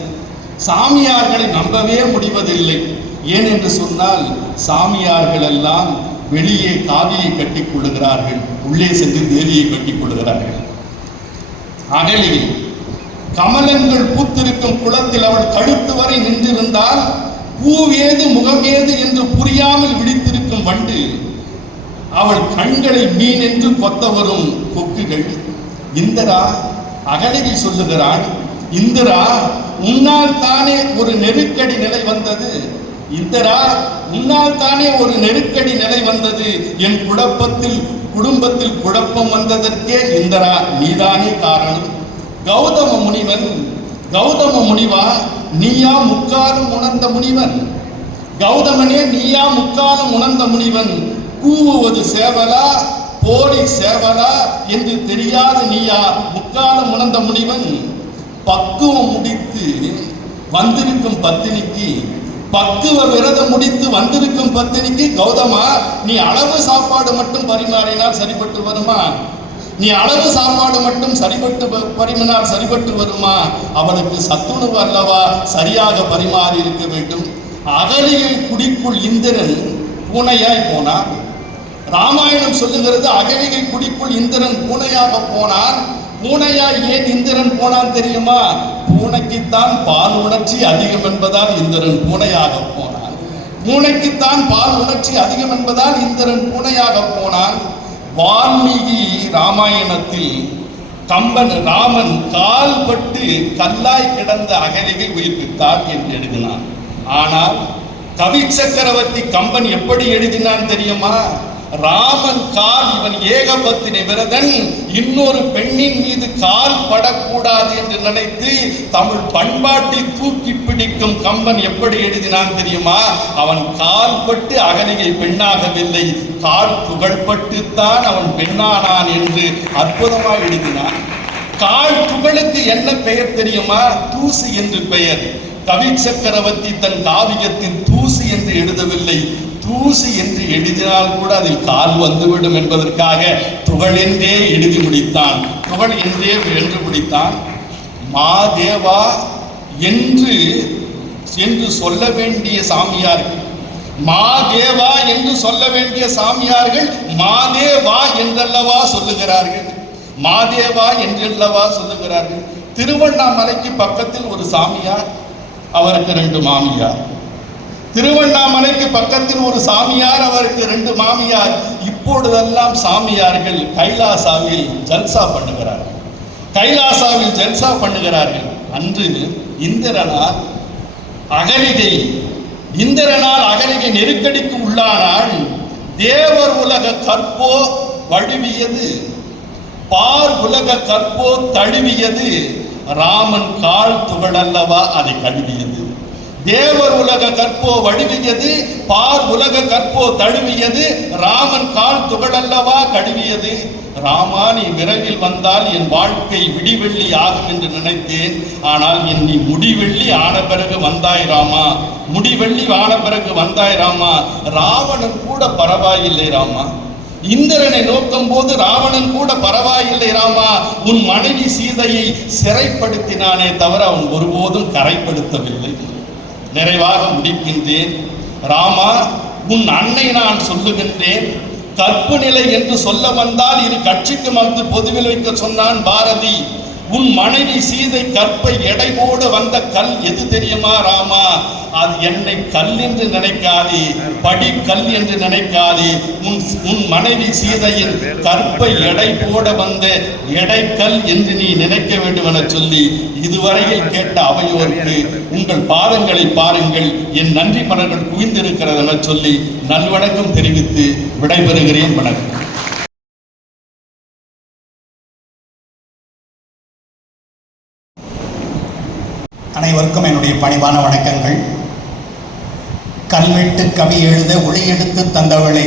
சாமியார்களை நம்பவே முடிவதில்லை. ஏன் என்று சொன்னால் சாமியார்கள் எல்லாம் வெளியே காவியை கட்டிக் கொள்ளுகிறார்கள், உள்ளே சென்று தேவியை கட்டிக் கொள்ளுகிறார்கள். அகலிகை கமலங்கள் பூத்திருக்கும் குளத்தில் அவள் கழுத்து வரை நின்றிருந்தால் பூவேது முகமேது என்று புரியாமல் விழித்திருக்கும் வண்டு, அவள் கண்களை மீன் என்று கொத்த வரும் கொக்குகள். இந்திரா, அகலிகை சொல்லுகிறாள், இந்திரா உன்னால் தானே ஒரு நெருக்கடி நிலை வந்தது. இந்திரா உன்னால் தானே ஒரு நெருக்கடி நிலை வந்தது. என் குடும்பத்தில் குழப்பம் வந்ததற்கே இந்திரா நீதானே காரணம். கௌதம முனிவன், கௌதம முனிவா நீயா முக்காலும் உணர்ந்த முனிவன்? கௌதமனே நீயா முக்காலும் உணர்ந்த முனிவன்? கூவுவது சேவலா போலி சேவலா என்று தெரியாத நீயா முக்காலம் உணர்ந்த முனிவன்? பக்குவம் முடித்து வந்திருக்கும் பத்தினிக்கு, பக்குவ விரதம் முடித்து வந்திருக்கும் பத்தினிக்கு, கௌதமா நீ அளவு சாப்பாடு மட்டும் பரிமாறினால் சரிபட்டு வருமா? நீ அளவு சாப்பாடு மட்டும் பரிமாறினால் சரிபட்டு வருமா? அவளுக்கு சத்துணவு அல்லவா சரியாக பரிமாறி இருக்க வேண்டும். அகலிகை குடிக்குள் இந்திரன் பூனையாய் போனான். ராமாயணம் சொல்லுகிறது, அகலிகை குடிக்குள் இந்திரன் பூனையாக போனான். பூனையாய் ஏன் இந்திரன் போனான் தெரியுமா? பூனைக்குத்தான் பால் உணர்ச்சி அதிகம் என்பதால் இந்திரன் பூனையாக போனான். பூனைக்குத்தான் பால் உணர்ச்சி அதிகம் என்பதால் இந்திரன் பூனையாக போனான். வால்மீகி ராமாயணத்தில் ராமன் கால்பட்டு கல்லாய் கிடந்த அகலிகை உயிர்ப்பித்தார் என்று எழுதினான். ஆனால் கவி சக்கரவர்த்தி கம்பன் எப்படி எழுதினான் தெரியுமா? ராமன் கால், இவன் ஏகபத்தினி விரதன், இன்னொரு பெண்ணின் மீது கால் படக்கூடாது என்று நினைத்து தமிழ் பண்பாட்டை தூக்கி பிடிக்கும் கம்பன் எப்படி எழுதினான் தெரியுமா? அவன் கால் பட்டு அகலிகை பெண்ணாகவில்லை, கால் புகழ்பட்டுத்தான் அவன் பெண்ணானான் என்று அற்புதமாக எழுதினான். கால் புகழுக்கு என்ன பெயர் தெரியுமா? தூசி என்று பெயர். கவி சக்கரவர்த்தி தன் காவியத்தில் தூசி என்று எழுதவில்லை, தூசி என்று எழுதினால் கூட அதில் கால் வந்துவிடும் என்பதற்காக துகள் என்றே எழுதி முடித்தான், துகள் என்றே வென்று முடித்தான். மாதேவா என்று சொல்ல வேண்டிய சாமியார்கள், மாதேவா என்று சொல்ல வேண்டிய சாமியார்கள் மாதேவா என்றல்லவா சொல்லுகிறார்கள், மாதேவா என்றல்லவா சொல்லுகிறார்கள். திருவண்ணாமலைக்கு பக்கத்தில் ஒரு சாமியார், அவருக்கு 2 மாமியார். திருவண்ணாமலைக்கு பக்கத்தில் ஒரு சாமியார், அவருக்கு 2 மாமியார். இப்பொழுதெல்லாம் சாமியார்கள் கைலாசாவில் ஜல்சா பண்ணுகிறார்கள், கைலாசாவில் ஜல்சா பண்ணுகிறார்கள். அன்று இந்திரனால் அகலிகை நெருக்கடிக்கு உள்ளானால் தேவர் உலக கற்போ வழுவியது, பார் உலக கற்போ தழுவியது, ராமன் கால் துகளல்லவா அதை கழுவியது. தேவர் உலக கற்போ வழுவியது, பார் உலக கற்போ தழுவியது, ராமன் கால் துகளல்லவா கழுவியது. ராமா நீ விரைவில் வந்தால் என் வாழ்க்கை விடிவெள்ளி ஆகும் என்று நினைத்தேன், ஆனால் நீ முடிவெள்ளி ஆன பிறகு வந்தாய் ராமா, முடிவெள்ளி ஆன பிறகு வந்தாய் ராமா. ராவணன் கூட பரவாயில்லை ராமா, இந்திரனை நோக்கும் போது ராவணன் கூட பரவாயில்லை ராமா. உன் மனைவி சீதையை சிறைப்படுத்தினானே தவிர அவன் ஒருபோதும் கரைப்படுத்தவில்லை. நிறைவாக முடிக்கின்றேன். ராமா உன் அன்னை நான் சொல்லுகின்றேன், கற்பு நிலை என்று சொல்ல வந்தால் இரு கட்சிக்கு மத்து பொதுவில் வைக்க சொன்னான் பாரதி. உன் மனைவி சீதை கற்பை எடை போட வந்த கல் எது தெரியுமா ராமா? அது என்னை கல் என்று நினைக்காதே, படி கல் என்று நினைக்காதே. உன் மனைவி சீதையின் கற்பை எடை போட வந்த எடைக்கல் என்று நீ நினைக்க வேண்டும் என சொல்லி இதுவரையில் கேட்ட அவையோருக்கு உங்கள் பாதங்களை பாருங்கள், என் நன்றி மலர்கள் குவிந்திருக்கிறது என சொல்லி நல்வணக்கம் தெரிவித்து விடைபெறுகிறேன். வணக்கம். அனைவருக்கும் அனைவருக்கும் என்னுடைய பணிவான வணக்கங்கள். கல்வெட்டு கவி எழுத ஒளி எடுத்து தந்தவளே,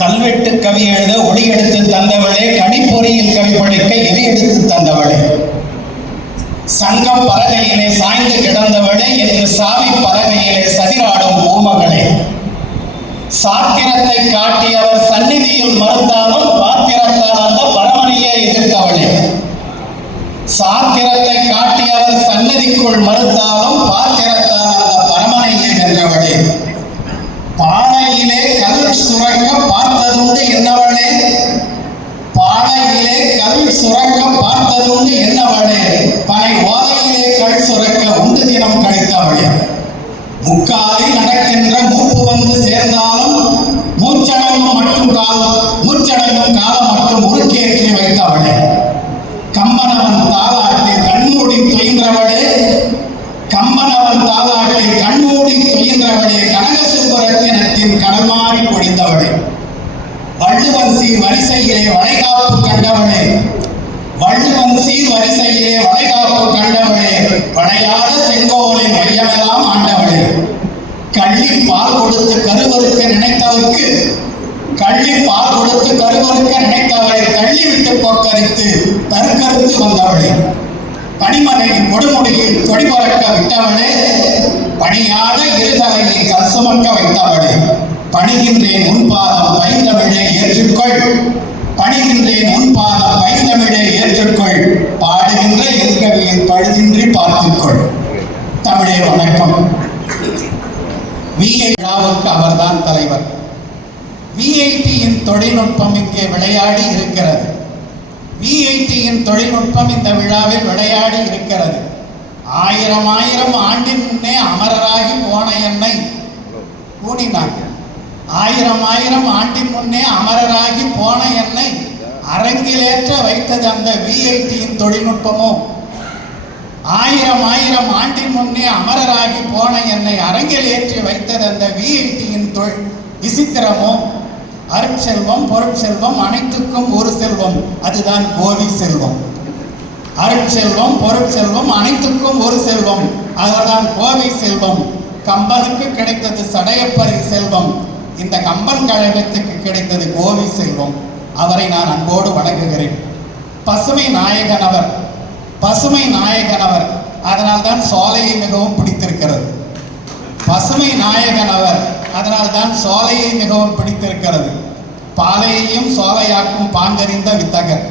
கல்வெட்டு கவி எழுத ஒளி எடுத்து தந்தவளே, கணிப்பொறியில் கவி படிக்க எலி எடுத்து தந்தவளே, சங்கம் பலகையிலே சாய்ந்து கிடந்தவளே, என்று சாவி பலகையிலே சதிராடும் பூமகளே, சாத்திரத்தை காட்டியவர் சந்நிதியில் மறுத்தாலும் பாத்திரத்தால் அந்த பரமனையே எதிர்த்தவளே, சாத்திரத்தை காட்டியவர் சன்னதிக்குள் மறுத்தாலும் பாத்திரத்தால் அந்த பரமனையே வென்றவளே, பானையிலே கல் சுரக்க பார்த்ததுண்டு என்னவளே, பானையிலே கல் சுரக்க பார்த்ததுண்டு என்னவளே, பனை ஓதையிலே கல் சுரக்க உண்டு தினம் கழித்தவளே, முக்காலில் நடக்கின்ற மூப்பு வந்து சேர்ந்தாலும் மூச்சடங்கும் காலம் மட்டும் உருக்கேற்றி வைத்தவளே, கம்பனவன் தாலாட்டில் கண்மூடி தொயின்றவளே, கம்பனவன் தாலாட்டில் கண்மூடி தொயின்றவளே, கனகசுப்பரத்தினத்தின் கடல்மாறி பொழிந்தவளே, வள்ளுவன் சீர் வரிசையிலே வளைகாப்பு கண்டவளே, வள்ளுவன் சீர் வரிசையிலே வளைகாப்பு கண்டவளே, வளையாத செங்கோலின் மையமெல்லாம் ஆண்டவளே, கள்ளி பால் கொடுத்து கருவறுக்க நினைத்தவர்க்கு நினைத்தவரை தள்ளிவிட்டு போக்கரித்து தற்கருத்து வந்தவளே, பனிமலையின் கொடுமுடியில் கொடி பறக்க விட்டவளே, பணியாத இருதலையை கல் சுமக்க வைத்தவளே, பணிகின்றேன் உன்பாதம் பைந்தமிழே ஏற்றுக்கொள், பணிகின்றேன் உன்பாதம் பைந்தமிழே ஏற்றுக்கொள், பாடுகின்ற எற்கவியில் பழுதின்றி பார்த்துக்கொள். தமிழே வணக்கம். விஐவிழாவுக்கு அவர்தான் தலைவர். விஐடியின் தொழில்நுட்பம் இங்கே விளையாடி இருக்கிறது. விஐடியின் தொழில்நுட்பம் இந்த விழாவில் விளையாடி இருக்கிறது. ஆயிரம் ஆண்டின் முன்னே அமரராகி போன என்னை கூணினார். ஆயிரம் ஆண்டின் முன்னே அமரராகி போன என்னை அரங்கிலேற்ற வைத்தது அந்த விஐடியின் தொழில்நுட்பமோ? ஆயிரம் ஆண்டின் முன்னே அமரராகி போன என்னை அரங்கில் ஏற்றி வைத்தது அந்த விஐடியின் விசித்திரமோ? அருட்செல்வம் பொருட்செல்வம் அனைத்துக்கும் ஒரு செல்வம், அதுதான் கோவி செல்வம். அருட்செல்வம் பொருட்செல்வம் அனைத்துக்கும் ஒரு செல்வம், அதுதான் கோவி செல்வம். கம்பனுக்கு கிடைத்தது சடையப்பரி செல்வம், இந்த கம்பன் கழகத்துக்கு கிடைத்தது கோவி செல்வம். அவரை நான் அன்போடு வணங்குகிறேன். பசுமை நாயகன் அவர், பசுமை நாயகன் அவர். அதனால்தான் சோலையை மிகவும் பிடித்திருக்கிறது. பசுமை நாயகன் அவர், அதனால்தான் சோலையை மிகவும் பிடித்திருக்கிறது. பாலையையும் சோலையாக்கும் பாங்கறிந்த வித்தகர்,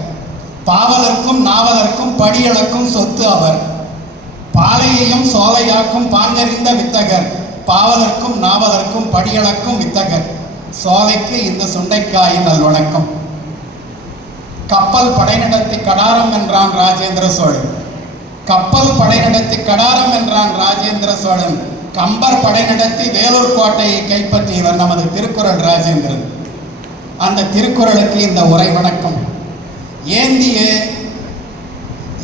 பாவலர்க்கும் நாவலர்க்கும் படியளக்கும் சொத்து அவர். பாலையையும் சோலையாக்கும் பாங்கறிந்த வித்தகர், பாவலர்க்கும் நாவலர்க்கும் படியளக்கும் வித்தகர். சோலைக்கு இந்த சுண்டைக்காயின் நல்வணக்கம். கப்பல் படை நடத்தி கடாரம் என்றான் ராஜேந்திர சோழன். கப்பல் படை நடத்தி கடாரம் என்றான் ராஜேந்திர சோழன். கம்பர் படை நடத்தி வேலூர் கோட்டையை கைப்பற்றியவர் நமது திருக்குறள் ராஜேந்திரன். அந்த திருக்குறளுக்கு இந்த உரை வணக்கம்.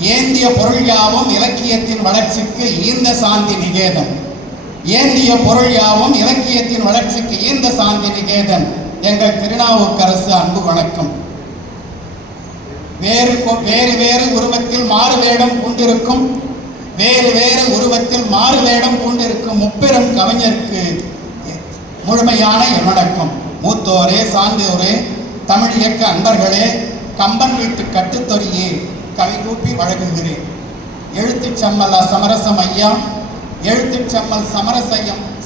ஏந்திய பொருள் யாவும் இலக்கியத்தின் வளர்ச்சிக்கு ஈந்த சாந்தி நிகேதன். ஏந்திய பொருள் யாவும் இலக்கியத்தின் வளர்ச்சிக்கு ஈந்த சாந்தி நிகேதன். எங்கள் திருநாவுக்கரசு அன்பு வணக்கம். வேறு உருவத்தில் மாறு வேடம் கொண்டிருக்கும், வேறு உருவத்தில் மாறு வேடம் கொண்டிருக்கும் முப்பெரும் கவிஞருக்கு முழுமையான என் வணக்கம். மூத்தோரே, சார்ந்தோரே, தமிழ் இயக்க அன்பர்களே, கம்பன் வீட்டு கட்டுத்தொரியே கவி கூப்பி வழங்குகிறேன். எழுத்துச் செம்மல் சமரசம் ஐயா, எழுத்துச் செம்மல்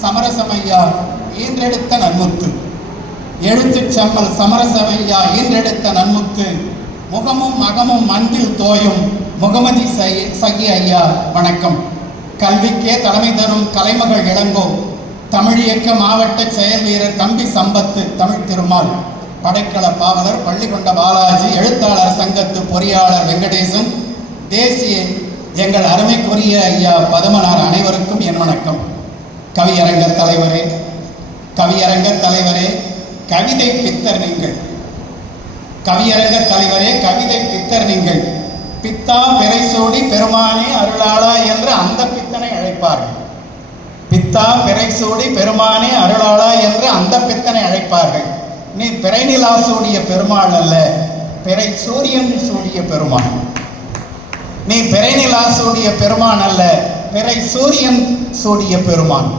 சமரசம் ஐயா ஈன்றெடுத்த நன்முத்து. எழுத்துச் செம்மல் சமரசம் ஐயா ஈன்றெடுத்த நன்முத்து. முகமும் மகமும் அன்பில் தோயும் முகமதி சகி ஐயா வணக்கம். கல்விக்கே தலைமை தரும் கலைமகள் இளங்கோ, தமிழ் இயக்க மாவட்ட செயல் வீரர் தம்பி சம்பத்து, தமிழ் திருமால், படைக்கல பாவலர் பள்ளிகொண்ட பாலாஜி, எழுத்தாளர் சங்கத்து பொறியாளர் வெங்கடேசன், தேசிய எங்கள் அருமைக்குரிய ஐயா பதமனார் அனைவருக்கும் என் வணக்கம். கவியரங்க தலைவரே, கவிதை பித்தர் நீங்கள். கவியரங்க தலைவரே, கவிதை பித்தர் நீங்கள். பித்தா பிறைசூடி பெருமானே அருளாளா என்று அந்த பித்தனை அழைப்பார்கள். பித்தா பிறைசூடி பெருமானே அருளாளா என்று அந்த பித்தனை அழைப்பார்கள். நீ பிறைநிலா சூடிய பெருமாள் அல்ல, பிறை சூரியன் சூடிய பெருமாள். நீ பிறைநிலா சூடிய பெருமான் அல்ல, பிறை சூரியன் சூடிய பெருமான்.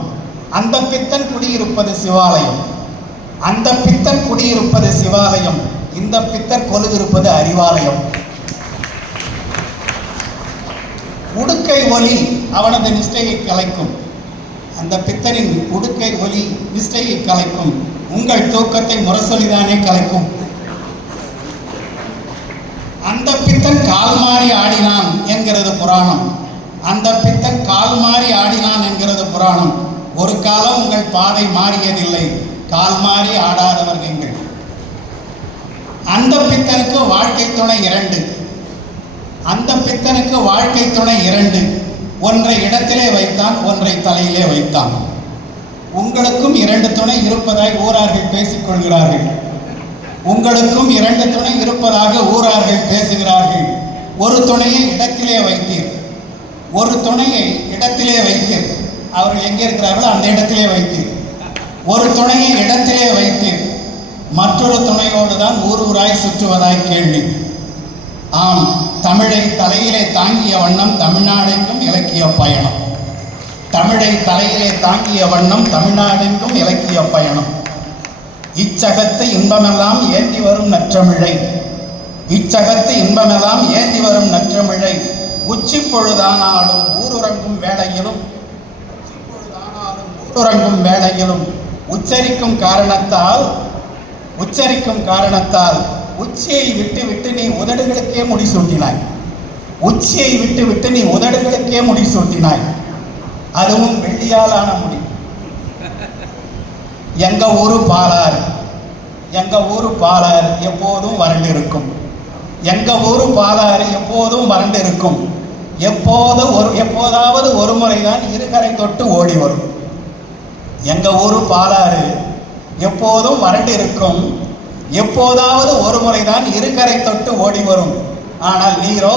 அந்த பித்தன் குடியிருப்பது சிவாலயம், அந்த பித்தன் குடியிருப்பது சிவாலயம், இந்த பித்தர் கொலுவிருப்பது அறிவாலயம். உடுக்கை ஒலி அவனது நிஷ்டையை கலைக்கும், அந்த பித்தனின் உடுக்கை ஒலி நிஷ்டையை கலைக்கும், உங்கள் தூக்கத்தை முரசொலிதானே கலைக்கும். அந்த பித்தன் கால் மாறி ஆடினான் என்கிறது புராணம், அந்த பித்தன் கால் மாறி ஆடினான் என்கிறது புராணம். ஒரு காலம் உங்கள் பாதை மாறியதில்லை, கால் மாறி ஆடாதவர் நீங்கள். அந்த பித்தனுக்கு வாழ்க்கை துணை இரண்டு, அந்த பித்தனுக்கு வாழ்க்கை துணை இரண்டு. ஒன்றை இடத்திலே வைத்தான், ஒன்றை தலையிலே வைத்தான். உங்களுக்கும் இரண்டு துணை இருப்பதாய் ஊரார்கள் பேசிக்கொள்கிறார்கள், உங்களுக்கும் இரண்டு துணை இருப்பதாக ஊரார்கள் பேசுகிறார்கள். ஒரு துணையை இடத்திலே வைத்தீர், ஒரு துணையை இடத்திலே வைத்தீர், அவர்கள் எங்கே இருக்கிறார்களோ அந்த இடத்திலே வைத்தீர். ஒரு துணையை இடத்திலே வைத்தீர், மற்றொரு துணையோடு தான் ஊர் ஊராய் சுற்றுவதாய் கேள்வி. ஆம், தமிழை தலையிலே தாங்கிய வண்ணம் தமிழ்நாடெங்கும் இலக்கிய பயணம், தமிழை தலையிலே தாங்கிய வண்ணம் தமிழ்நாடெங்கும் இலக்கிய பயணம். இச்சகத்து இன்பமெல்லாம் ஏந்தி வரும் நற்றமிழை, இச்சகத்து இன்பமெல்லாம் ஏந்தி வரும் நற்றமிழை. உச்சி பொழுதானாலும் ஊருறங்கும் வேளையிலும், ஊருறங்கும் வேளையிலும் உச்சரிக்கும் காரணத்தால் உச்சியை விட்டு விட்டு நீ உதடுகளுக்கே முடிசூட்டினாய், உச்சியை விட்டு விட்டு நீ உதடுகளுக்கே முடிசூட்டினாய், அதுவும் வெள்ளியாலான முடி. எங்க ஊரு பாலாறு, எங்க ஊரு பாலாறு எப்போதும் வறண்டிருக்கும், எங்க ஊரு பாலாறு எப்போதும் வறண்டிருக்கும். எப்போதாவது ஒரு முறைதான் இருகரை தொட்டு ஓடி வரும். எங்க ஊரு பாலாறு எப்போதும் வறண்டிருக்கும், எப்போதாவது ஒரு முறைதான் இருகரை தொட்டு ஓடி வரும். ஆனால் நீரோ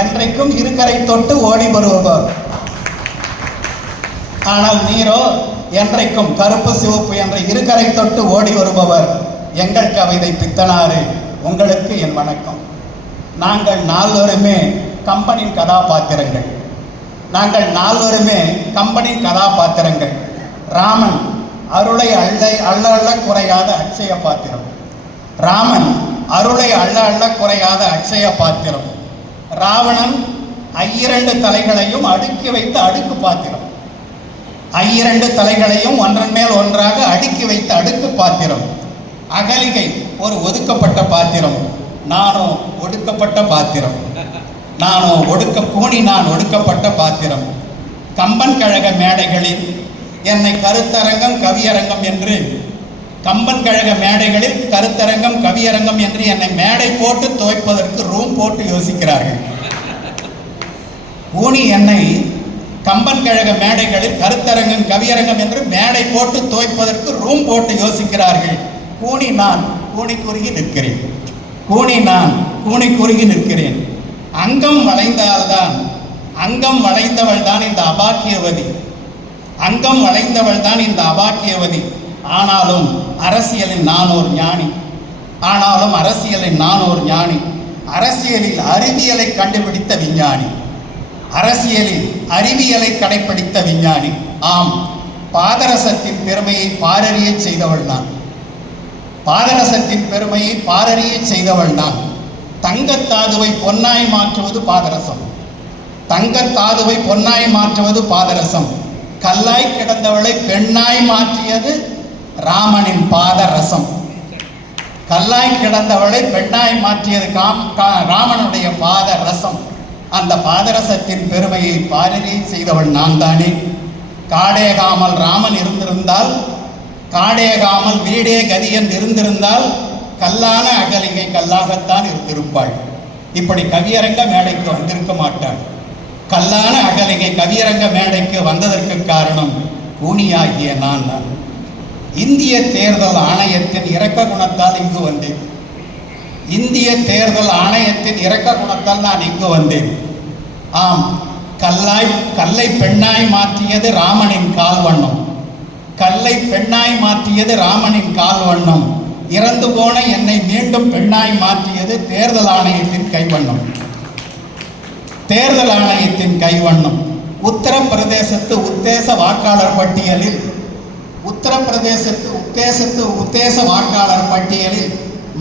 என்றைக்கும் இருகரை தொட்டு ஓடி வருபவர், ஆனால் நீரோ என்றைக்கும் கருப்பு சிவப்பு என்ற இருகரை தொட்டு ஓடி வருபவர். எங்கள் கவிதை பித்தனாறு, உங்களுக்கு என் வணக்கம். நாங்கள் நால்வருமே கம்பனின் கதாபாத்திரங்கள், நாங்கள் நால்வருமே கம்பனின் கதாபாத்திரங்கள். ராமன் அருளை அள்ள குறையாத அட்சய பாத்திரம், ராமன் அருளை அள்ள குறையாத அட்சய பாத்திரம். ராவணன் ஐயிரண்டு தலைகளையும் அடுக்கி வைத்த அடுக்கு பாத்திரம், ஐயிரண்டு தலைகளையும் ஒன்றன் மேல் ஒன்றாக அடுக்கி வைத்த அடுக்கு பாத்திரம். அகலிகை ஒரு ஒதுக்கப்பட்ட பாத்திரம், நானோ ஒடுக்கப்பட்ட பாத்திரம், நானோ நான் ஒடுக்கப்பட்ட பாத்திரம். கம்பன் கழக மேடைகளில் என்னை கருத்தரங்கம் கவியரங்கம் என்று, கம்பன் கழக மேடைகளில் கருத்தரங்கம் கவியரங்கம் என்று என்னை மேடை போட்டு துவைப்பதற்கு ரூம் போட்டு யோசிக்கிறார்கள். ஊனி என்னை கம்பன் கழக மேடைகளில் கருத்தரங்கம் கவியரங்கம் என்று மேடை போட்டு துவைப்பதற்கு ரூம் போட்டு யோசிக்கிறார்கள். கூனி நான் கூனி குறுகி நிற்கிறேன், கூனி நான் கூனி குறுகி நிற்கிறேன். அங்கம் வளைந்தால்தான், அங்கம் வளைந்தவள் தான் இந்த அபாக்கியவதி, அங்கம் வளைந்தவள் தான் இந்த அபாக்கியவதி. ஆனாலும் அரசியலில் நான் ஒரு ஞானி, ஆனாலும் அரசியலில் நான் ஒரு ஞானி. அரசியலில் அறிவியலை கண்டுபிடித்த விஞ்ஞானி, அரசியலில் அறிவியலை கடைப்பிடித்த விஞ்ஞானி. ஆம், பாதரசத்தின் பெருமையை பாரறிய செய்தவள் நான், பாதரசத்தின் பெருமையை பாரறிய செய்தவள் நான். தங்கத்தாதுவை பொன்னாய் மாற்றுவது பாதரசம், தங்கத்தாதுவை பொன்னாய் மாற்றுவது பாதரசம். கல்லாய் கிடந்தவளை பெண்ணாய் மாற்றியது ராமனின் பாதரசம், கல்லாய் கிடந்தவளை பெண்ணாய் மாற்றியது ராமனுடைய பாதரசம். அந்த பாதரசத்தின் பெருமையை பாரறிய செய்தவள் நான் தானே. காடேகாமல் ராமன் இருந்திருந்தால், காடேகாமல் வீடே கதியன் இருந்திருந்தால் கல்லான அகலிகை கல்லாகத்தான் இருந்திருப்பாள். இப்படி கவியரங்க மேடைக்கு வந்திருக்க மாட்டாள். கல்லான அகலிகை கவியரங்க மேடைக்கு வந்ததற்கு காரணம் கூனியாகிய நான் தான். இந்திய தேர்தல் ஆணையத்தின் இரக்க குணத்தால் இங்கு வந்தேன், இந்திய தேர்தல் ஆணையத்தின் இரக்க குணத்தால் நான் இங்கு வந்தேன். ஆம், கல்லை பெண்ணாய் மாற்றியது ராமனின் கால் வண்ணம், கல்லை பெண்ணாய் மாற்றியது ராமனின் கால் வண்ணம். இறந்து போன என்னை மீண்டும் பெண்ணாய் மாற்றியது தேர்தல் ஆணையத்தின் கைவண்ணம். தேர்தல் ஆணையத்தின் கைவண்ணம். உத்தரப்பிரதேசத்து உத்தேச வாக்காளர் பட்டியலில் உத்தேச வாக்காளர் பட்டியலில்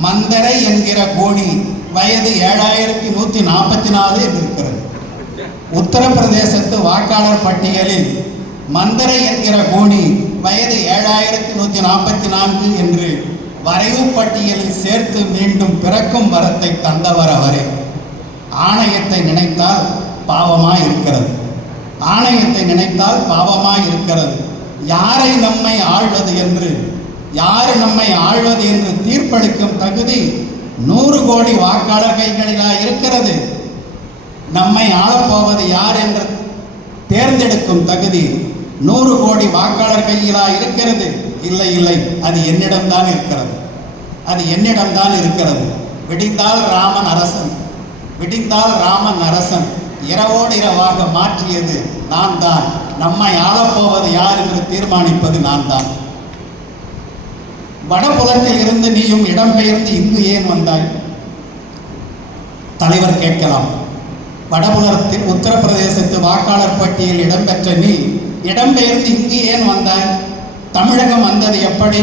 மந்தரை என்கிற கோணி வயது 7144 என்று இருக்கிறது. உத்தரப்பிரதேசத்து வாக்காளர் பட்டியலில் மந்தரை என்கிற கோணி வயது 7144 என்று வரைவு பட்டியலில் சேர்த்து மீண்டும் பிறக்கும் வரத்தை தந்தவர் அவரே. ஆணையத்தை நினைத்தால் பாவமாய் இருக்கிறது. ஆணையத்தை நினைத்தால் பாவமாய் இருக்கிறது. யாரை நம்மை ஆள்வது என்று தீர்ப்பளிக்கும் தகுதி 100 கோடி வாக்காளர் கைகளிலா இருக்கிறது. நம்மை ஆளப்போவது யார் என்று தேர்ந்தெடுக்கும் தகுதி 100 கோடி வாக்காளர் கையிலா இருக்கிறது. இல்லை இல்லை, அது என்னிடம்தான் இருக்கிறது. விடிந்தால் ராமன் அரசன் இரவோடு இரவாக மாற்றியது நான் தான். நம்மை ஆளப்போவது யார் என்று தீர்மானிப்பது நான் தான். வடபுலத்தில் இருந்து நீயும் இடம்பெயர்ந்து இங்கு ஏன் வந்தாய்? தலைவர் கேட்கலாம். வடபுலத்தில் உத்தரப்பிரதேசத்து வாக்காளர் பட்டியல் இடம்பெற்ற நீ இடம்பெயர்ந்து இங்கு ஏன் வந்தாய்? தமிழகம் வந்தது எப்படி?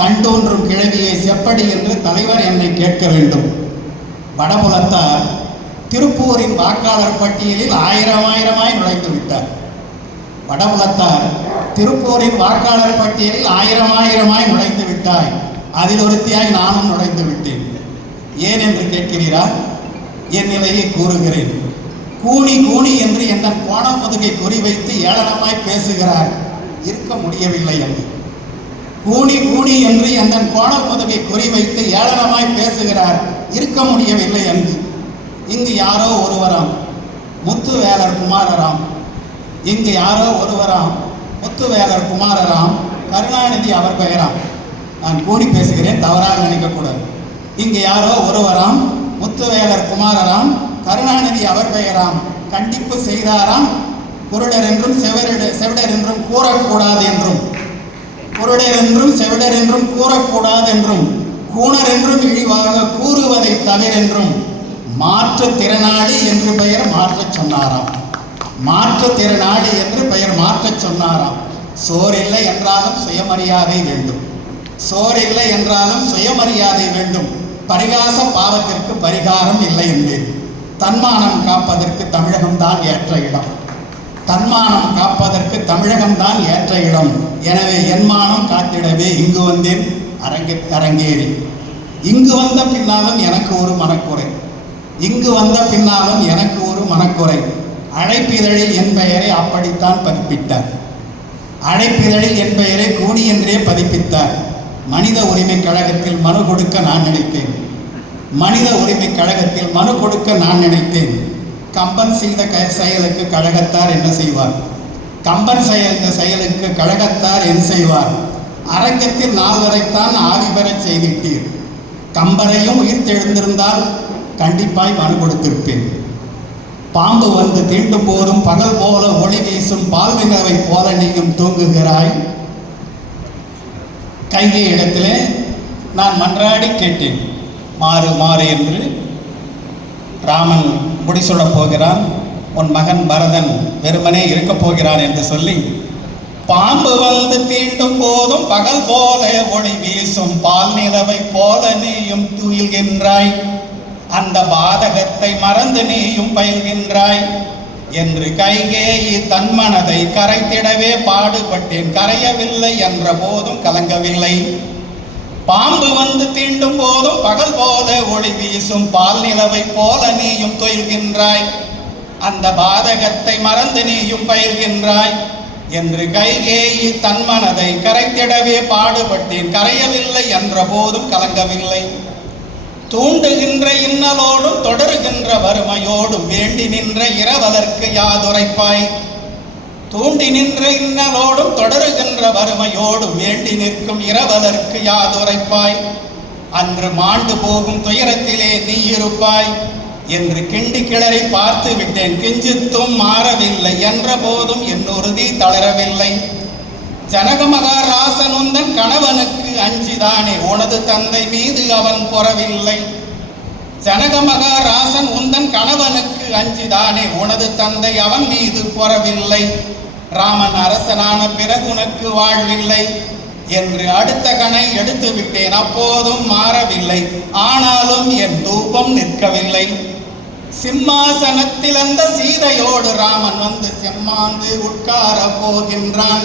தண்டோன்றும் கிழவியை செப்படி என்று தலைவர் என்னை கேட்க வேண்டும். வடபுலத்தார் திருப்பூரின் வாக்காளர் பட்டியலில் ஆயிரமாய் நுழைந்து விட்டார். வடபுலத்தார் திருப்பூரின் வாக்காளர் பட்டியலில் ஆயிரமாய் நுழைந்து விட்டாய். அதில் ஒருத்தியாய் நானும் நுழைந்து விட்டேன். ஏன் என்று கேட்கிறீரா? என் நிலையை கூறுகிறேன். கூணி என்று என் கோண முதுகை குறிவைத்து ஏளனமாய் பேசுகிறார். இருக்க முடியவில்லை என்று. கூணி என்று என் கோண முதுகை குறிவைத்து ஏளனமாய் பேசுகிறார். இருக்க முடியவில்லை என்று. இங்கு யாரோ ஒருவராம் முத்துவேலர் குமாரராம் கருணாநிதி அவர் பெயராம். நான் கூடி பேசுகிறேன், தவறாக நினைக்கக்கூடாது. இங்கு யாரோ ஒருவராம் முத்துவேலர் குமாரராம் கருணாநிதி அவர் பெயராம். கண்டிப்பு செய்தாராம். குருடர் என்றும் செவிடர் என்றும் கூறக்கூடாது என்றும், கூணர் என்றும் இழிவாக கூறுவதை தவிரென்றும் மாற்றுத்திறனாளி என்று பெயர் மாற்றச் சொன்னாராம். சோறில்லை என்றாலும் சுயமரியாதை வேண்டும். பரிகாச பாவத்திற்கு பரிகாரம் இல்லை என்பேன். தன்மானம் காப்பதற்கு தமிழகம்தான் ஏற்ற இடம். எனவே என்மானம் காத்திடவே இங்கு வந்தேன் அரங்கேறி. இங்கு வந்த பின்னாலும் எனக்கு ஒரு மனக்குறை. அழைப்பிதழில் என் பெயரை அப்படித்தான் பதிப்பித்தார். அழைப்பிதழில் என் பெயரை கூணி என்றே பதிப்பித்தார். மனித உரிமை கழகத்தில் மனு கொடுக்க நான் நினைத்தேன். கம்பன் செய்த செயலுக்கு கழகத்தார் என்ன செய்வார்? செயலுக்கு கழகத்தார் என்ன செய்வார்? அரங்கத்தில் 4 வரைத்தான் ஆவி பெறச் செய்திட்டீர். கம்பரையும் உயிர்த்தெழுந்திருந்தால் கண்டிப்பாய் மனு கொடுத்திருப்பேன். பாம்பு வந்து தீண்டும் போதும் பகல் போல ஒளி வீசும் பால்வினவை போல நீயும் தூங்குகிறாய். கைகை இடத்திலே நான் மன்றாடி கேட்டேன். மாறு என்று. ராமன் முடிசூடப் போகிறான். உன் மகன் பரதன் வெறுமனே இருக்கப் போகிறான் என்று சொல்லி, பாம்பு வந்து தீண்டும் போதும் பகல் போல ஒளி வீசும் பால் நிலவை போல நீயும் துயில்கின்றாய். அந்த பாதகத்தை மறந்து நீயும் பயில்கின்றாய் என்று கைகேயி தன் மனதை கரைத்திடவே பாடுபட்டேன். கரையவில்லை என்ற போதும் கலங்கவில்லை. பாம்பு வந்து தீண்டும் போதும் பகல் போல ஒளி வீசும் பால் நிலவை போல நீயும் துயில்கின்றாய். அந்த பாதகத்தை மறந்து நீயும் பயில்கின்றாய் என்று கைகேயி தன் மனதை கரைத்திடவே பாடுபட்டேன். கரையவில்லை என்ற போதும் கலங்கவில்லை. தூண்டுகின்ற இன்னலோடும் தொடருகின்ற வறுமையோடும் வேண்டி நின்ற இரவலர்க்கு யாதுரைப்பாய். தூண்டி நின்ற இன்னலோடும் தொடருகின்ற வறுமையோடும் வேண்டி நிற்கும் இரவலர்க்கு யாதுரைப்பாய். அன்று மாண்டு போகும் துயரத்திலே நீ இருப்பாய் என்று கிண்டி கிளறி பார்த்து விட்டேன். கிஞ்சித்தும் மாறவில்லை என்ற போதும் என் உறுதி தளரவில்லை. ஜனக மகாராசனுந்தன் கணவனுக்கு அஞ்சிதானே உனது தந்தை மீது அவன் பொறவில்லை. ஜனக மகாராசன் உந்தன் கணவனுக்கு அஞ்சிதானே உனது தந்தை அவன் மீது பொறவில்லை, ராமன் அரசனான பிறகு உனக்கு வாழ்வில்லை என்று அடுத்த கணை எடுத்து விட்டேன், அப்போதும் மாறவில்லை, ஆனாலும் என் தூபம் நிற்கவில்லை. சிம்மாசனத்தில் அந்த சீதையோடு ராமன் வந்து செம்மாந்து உட்கார போகின்றான்.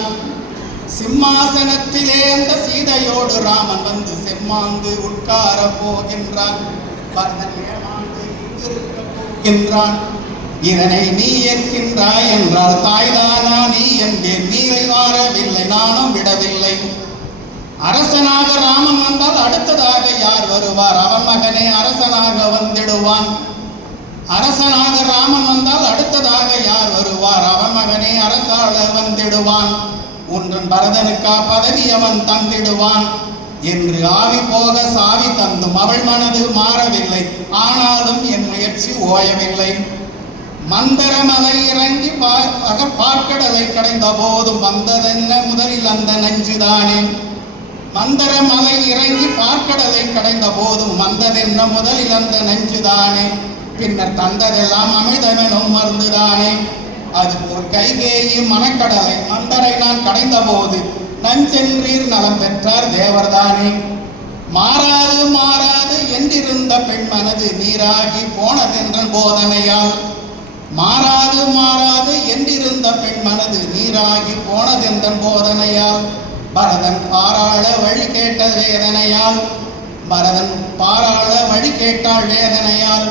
சிம்மாசனத்திலே அந்த சீதையோடு ராமன் வந்து செம்மாந்து உட்கார போகின்றான். போகின்றான். இதனை நீ ஏற்கின்றாய் என்றால் தாய்தானா நீ என்பேன், நீரை வாரவில்லை நானும் விடவில்லை. அரசனாக ராமன் வந்தால் அடுத்ததாக யார் வருவார்? அவன் மகனே அரசனாக வந்திடுவான். அரசனாக ராமன் வந்தால் அடுத்ததாக யார் வருவார்? அவன் மகனே அரசாள வந்திடுவான். ஒன்றன் பரதனுக்கா பதவி அவன் தந்திடுவான் என்று ஆவி போக சாவி தந்தும் அவள் மனது மாறவில்லை, ஆனாலும் என் முயற்சி ஓயவில்லை. மந்தரமலை இறங்கி பார்க்கடலை கடைந்த போதும் வந்ததென்ன முதலில் அந்த நஞ்சுதானே. மந்தரமலை இறங்கி பார்க்கடலை கடைந்த போதும் வந்ததென்ன முதலில் அந்த நஞ்சுதானே. பின்னர் தந்ததெல்லாம் அமிர்தமெனும் மருந்துதானே. அதுபோல் கைகேயி மணக்கடலை மந்தரை நான் கடைந்த போது நஞ்சென்றீர் நலம் பெற்றார் தேவர்தானே. மாறாது மாறாது என்றிருந்த பெண் மனது நீராகி போனதென்றன் போதனையால். மாறாது மாறாது என்றிருந்த பெண் மனது நீராகி போனதென்றன் போதனையால். பரதன் பாராள வழி கேட்ட வேதனையால். பரதன் பாராள வழி கேட்டாள் வேதனையால்.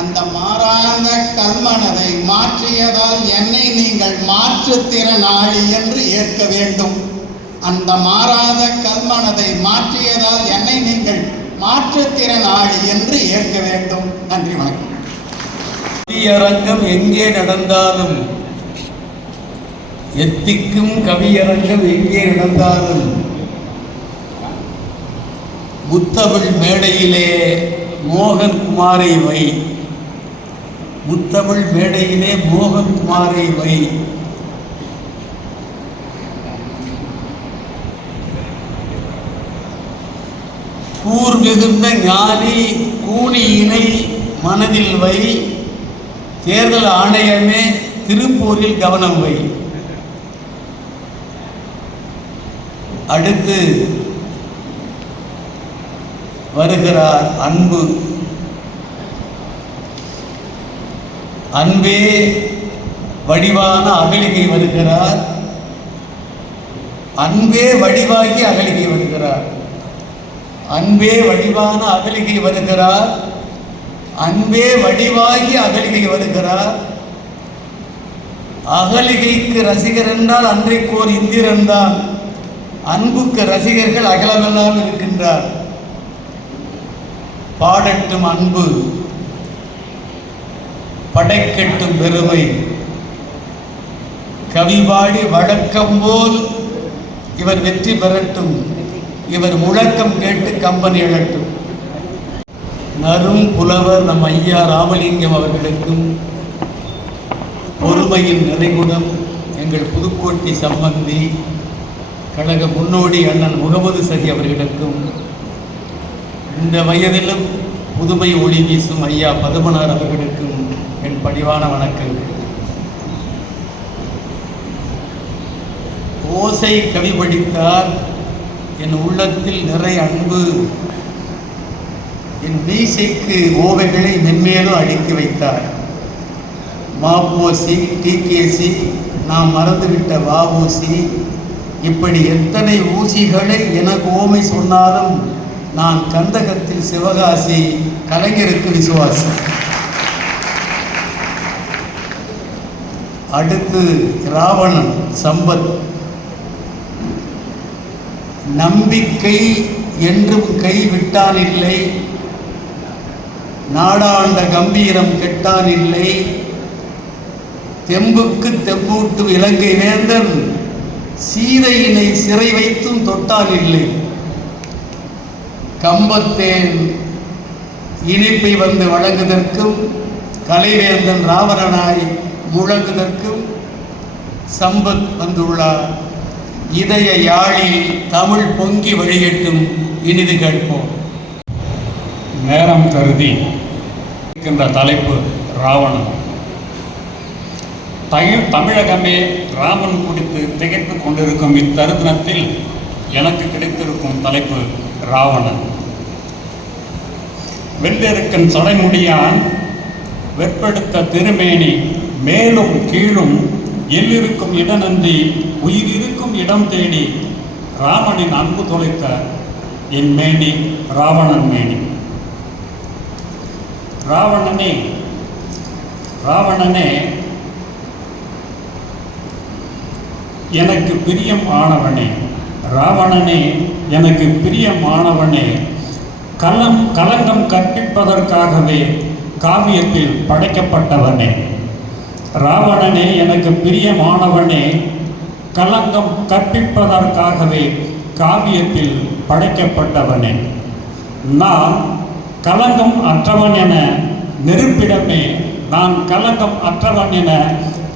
அந்த மாறாத கல்மனதை மாற்றியதால் என்னை நீங்கள் மாற்றுத்திறனாளி என்று ஏற்க வேண்டும். அந்த மாறாத கல்மனதை மாற்றியதால் என்னை நீங்கள் மாற்றுத்திறனாளி என்று ஏற்க வேண்டும். நன்றி, வணக்கம். கவியரங்கம் எங்கே நடந்தாலும், எத்திக்கும் கவியரங்கம் எங்கே நடந்தாலும் முத்தமிழ் மேடையிலே மோகன்குமாரை வை. முத்தமிழ் மேடையிலே மோகன்குமாரை வை. கூர் மிகுந்த ஞானி கூனியினை மனதில் வை. தேர்தல் ஆணையமே திருப்பூரில் கவனம் வை. அடுத்து வருகிறார் அன்பு. அன்பே வடிவான அகலிகை வருகிறார். அன்பே வடிவாகி அகலிகை வருகிறார். அன்பே வடிவான அகலிகை வருகிறார். அன்பே வடிவாகி அகலிகை வருகிறார். அகலிகைக்கு ரசிகர் என்றால் அன்றைக்கோர் இந்திரன் தான். அன்புக்கு ரசிகர்கள் அகலமெல்லாம் இருக்கின்றார். பாடட்டும் அன்பு, படைக்கட்டும் பெருமை. கவிபாடி வழக்கம் போல் இவர் வெற்றி பெறட்டும். இவர் முழக்கம் கேட்டு கம்பன் எழட்டும். நரும் புலவர் நம் ஐயா ராமலிங்கம் அவர்களுக்கும், பொறுமையின் நிறைகுணம் எங்கள் புதுக்கோட்டை சம்பந்தி கழக முன்னோடி அண்ணன் முகமது சகி அவர்களுக்கும், இந்த வயதிலும் புதுமை ஒளி வீசும் ஐயா பதுமனார் அவர்களுக்கும் என் பணிவான வணக்கங்கள். ஓசை கவி படித்தார் என் உள்ளத்தில் நிறை அன்பு. என் மீசைக்கு ஓவைகளை மென்மேலும் அடுக்கி வைத்தார். மாப்போசி, டிகேசி, நாம் மறந்துவிட்ட வாவூசி, இப்படி எத்தனை ஊசிகளை எனக்கு ஓமை சொன்னாலும் நான் கந்தகத்தில் சிவகாசி, கலைஞருக்கு விசுவாசி. அடுத்து ராவணன் சம்பத். நம்பிக்கை என்றும் கைவிட்டான் இல்லை, நாடாண்ட கம்பீரம் கெட்டான் இல்லை, தெம்புக்கு தெம்பூட்டும் இலங்கை வேந்தன் சீதையினை சிறை வைத்தும் தொட்டான் இல்லை. கம்பத்தேன் இனிப்பை வந்து வழங்குதற்கும், கலைவேந்தன் ராவணனாய் முழங்குதற்கும் சம்பத் வந்துள்ளார். இதய யாழில் தமிழ் பொங்கி வழிகட்டும், இனிது கேட்போம். நேரம் கருதி என்ற தலைப்பு ராவணன். தமிழகமே ராமன் குறித்து திகைத்து கொண்டிருக்கும் இத்தருணத்தில் எனக்கு கிடைத்திருக்கும் தலைப்பு ராவணன். வெள்ளெருக்கன் சடைமுடியான் வெற்பெடுத்த திருமேனி மேலும் கீழும் எல்லிருக்கும் இடநன்றி உயிரிருக்கும் இடம் தேடி ராமனின் அன்பு தொலைத்த என் மேனி ராவணன் மேனி. ராவணனே எனக்கு பிரியம் ஆனவனே, ராவணனே எனக்கு பிரியம் ஆனவனே, கலங்கம் கற்பிப்பதற்காகவே காவியத்தில் படைக்கப்பட்டவனே. ராவணனே எனக்கு பிரியமானவனே, கலங்கம் கற்பிப்பதற்காகவே காவியத்தில் படைக்கப்பட்டவனே. நான் கலங்கம் அற்றவன் என நெருப்பிடமே, நான் கலங்கம் அற்றவன் என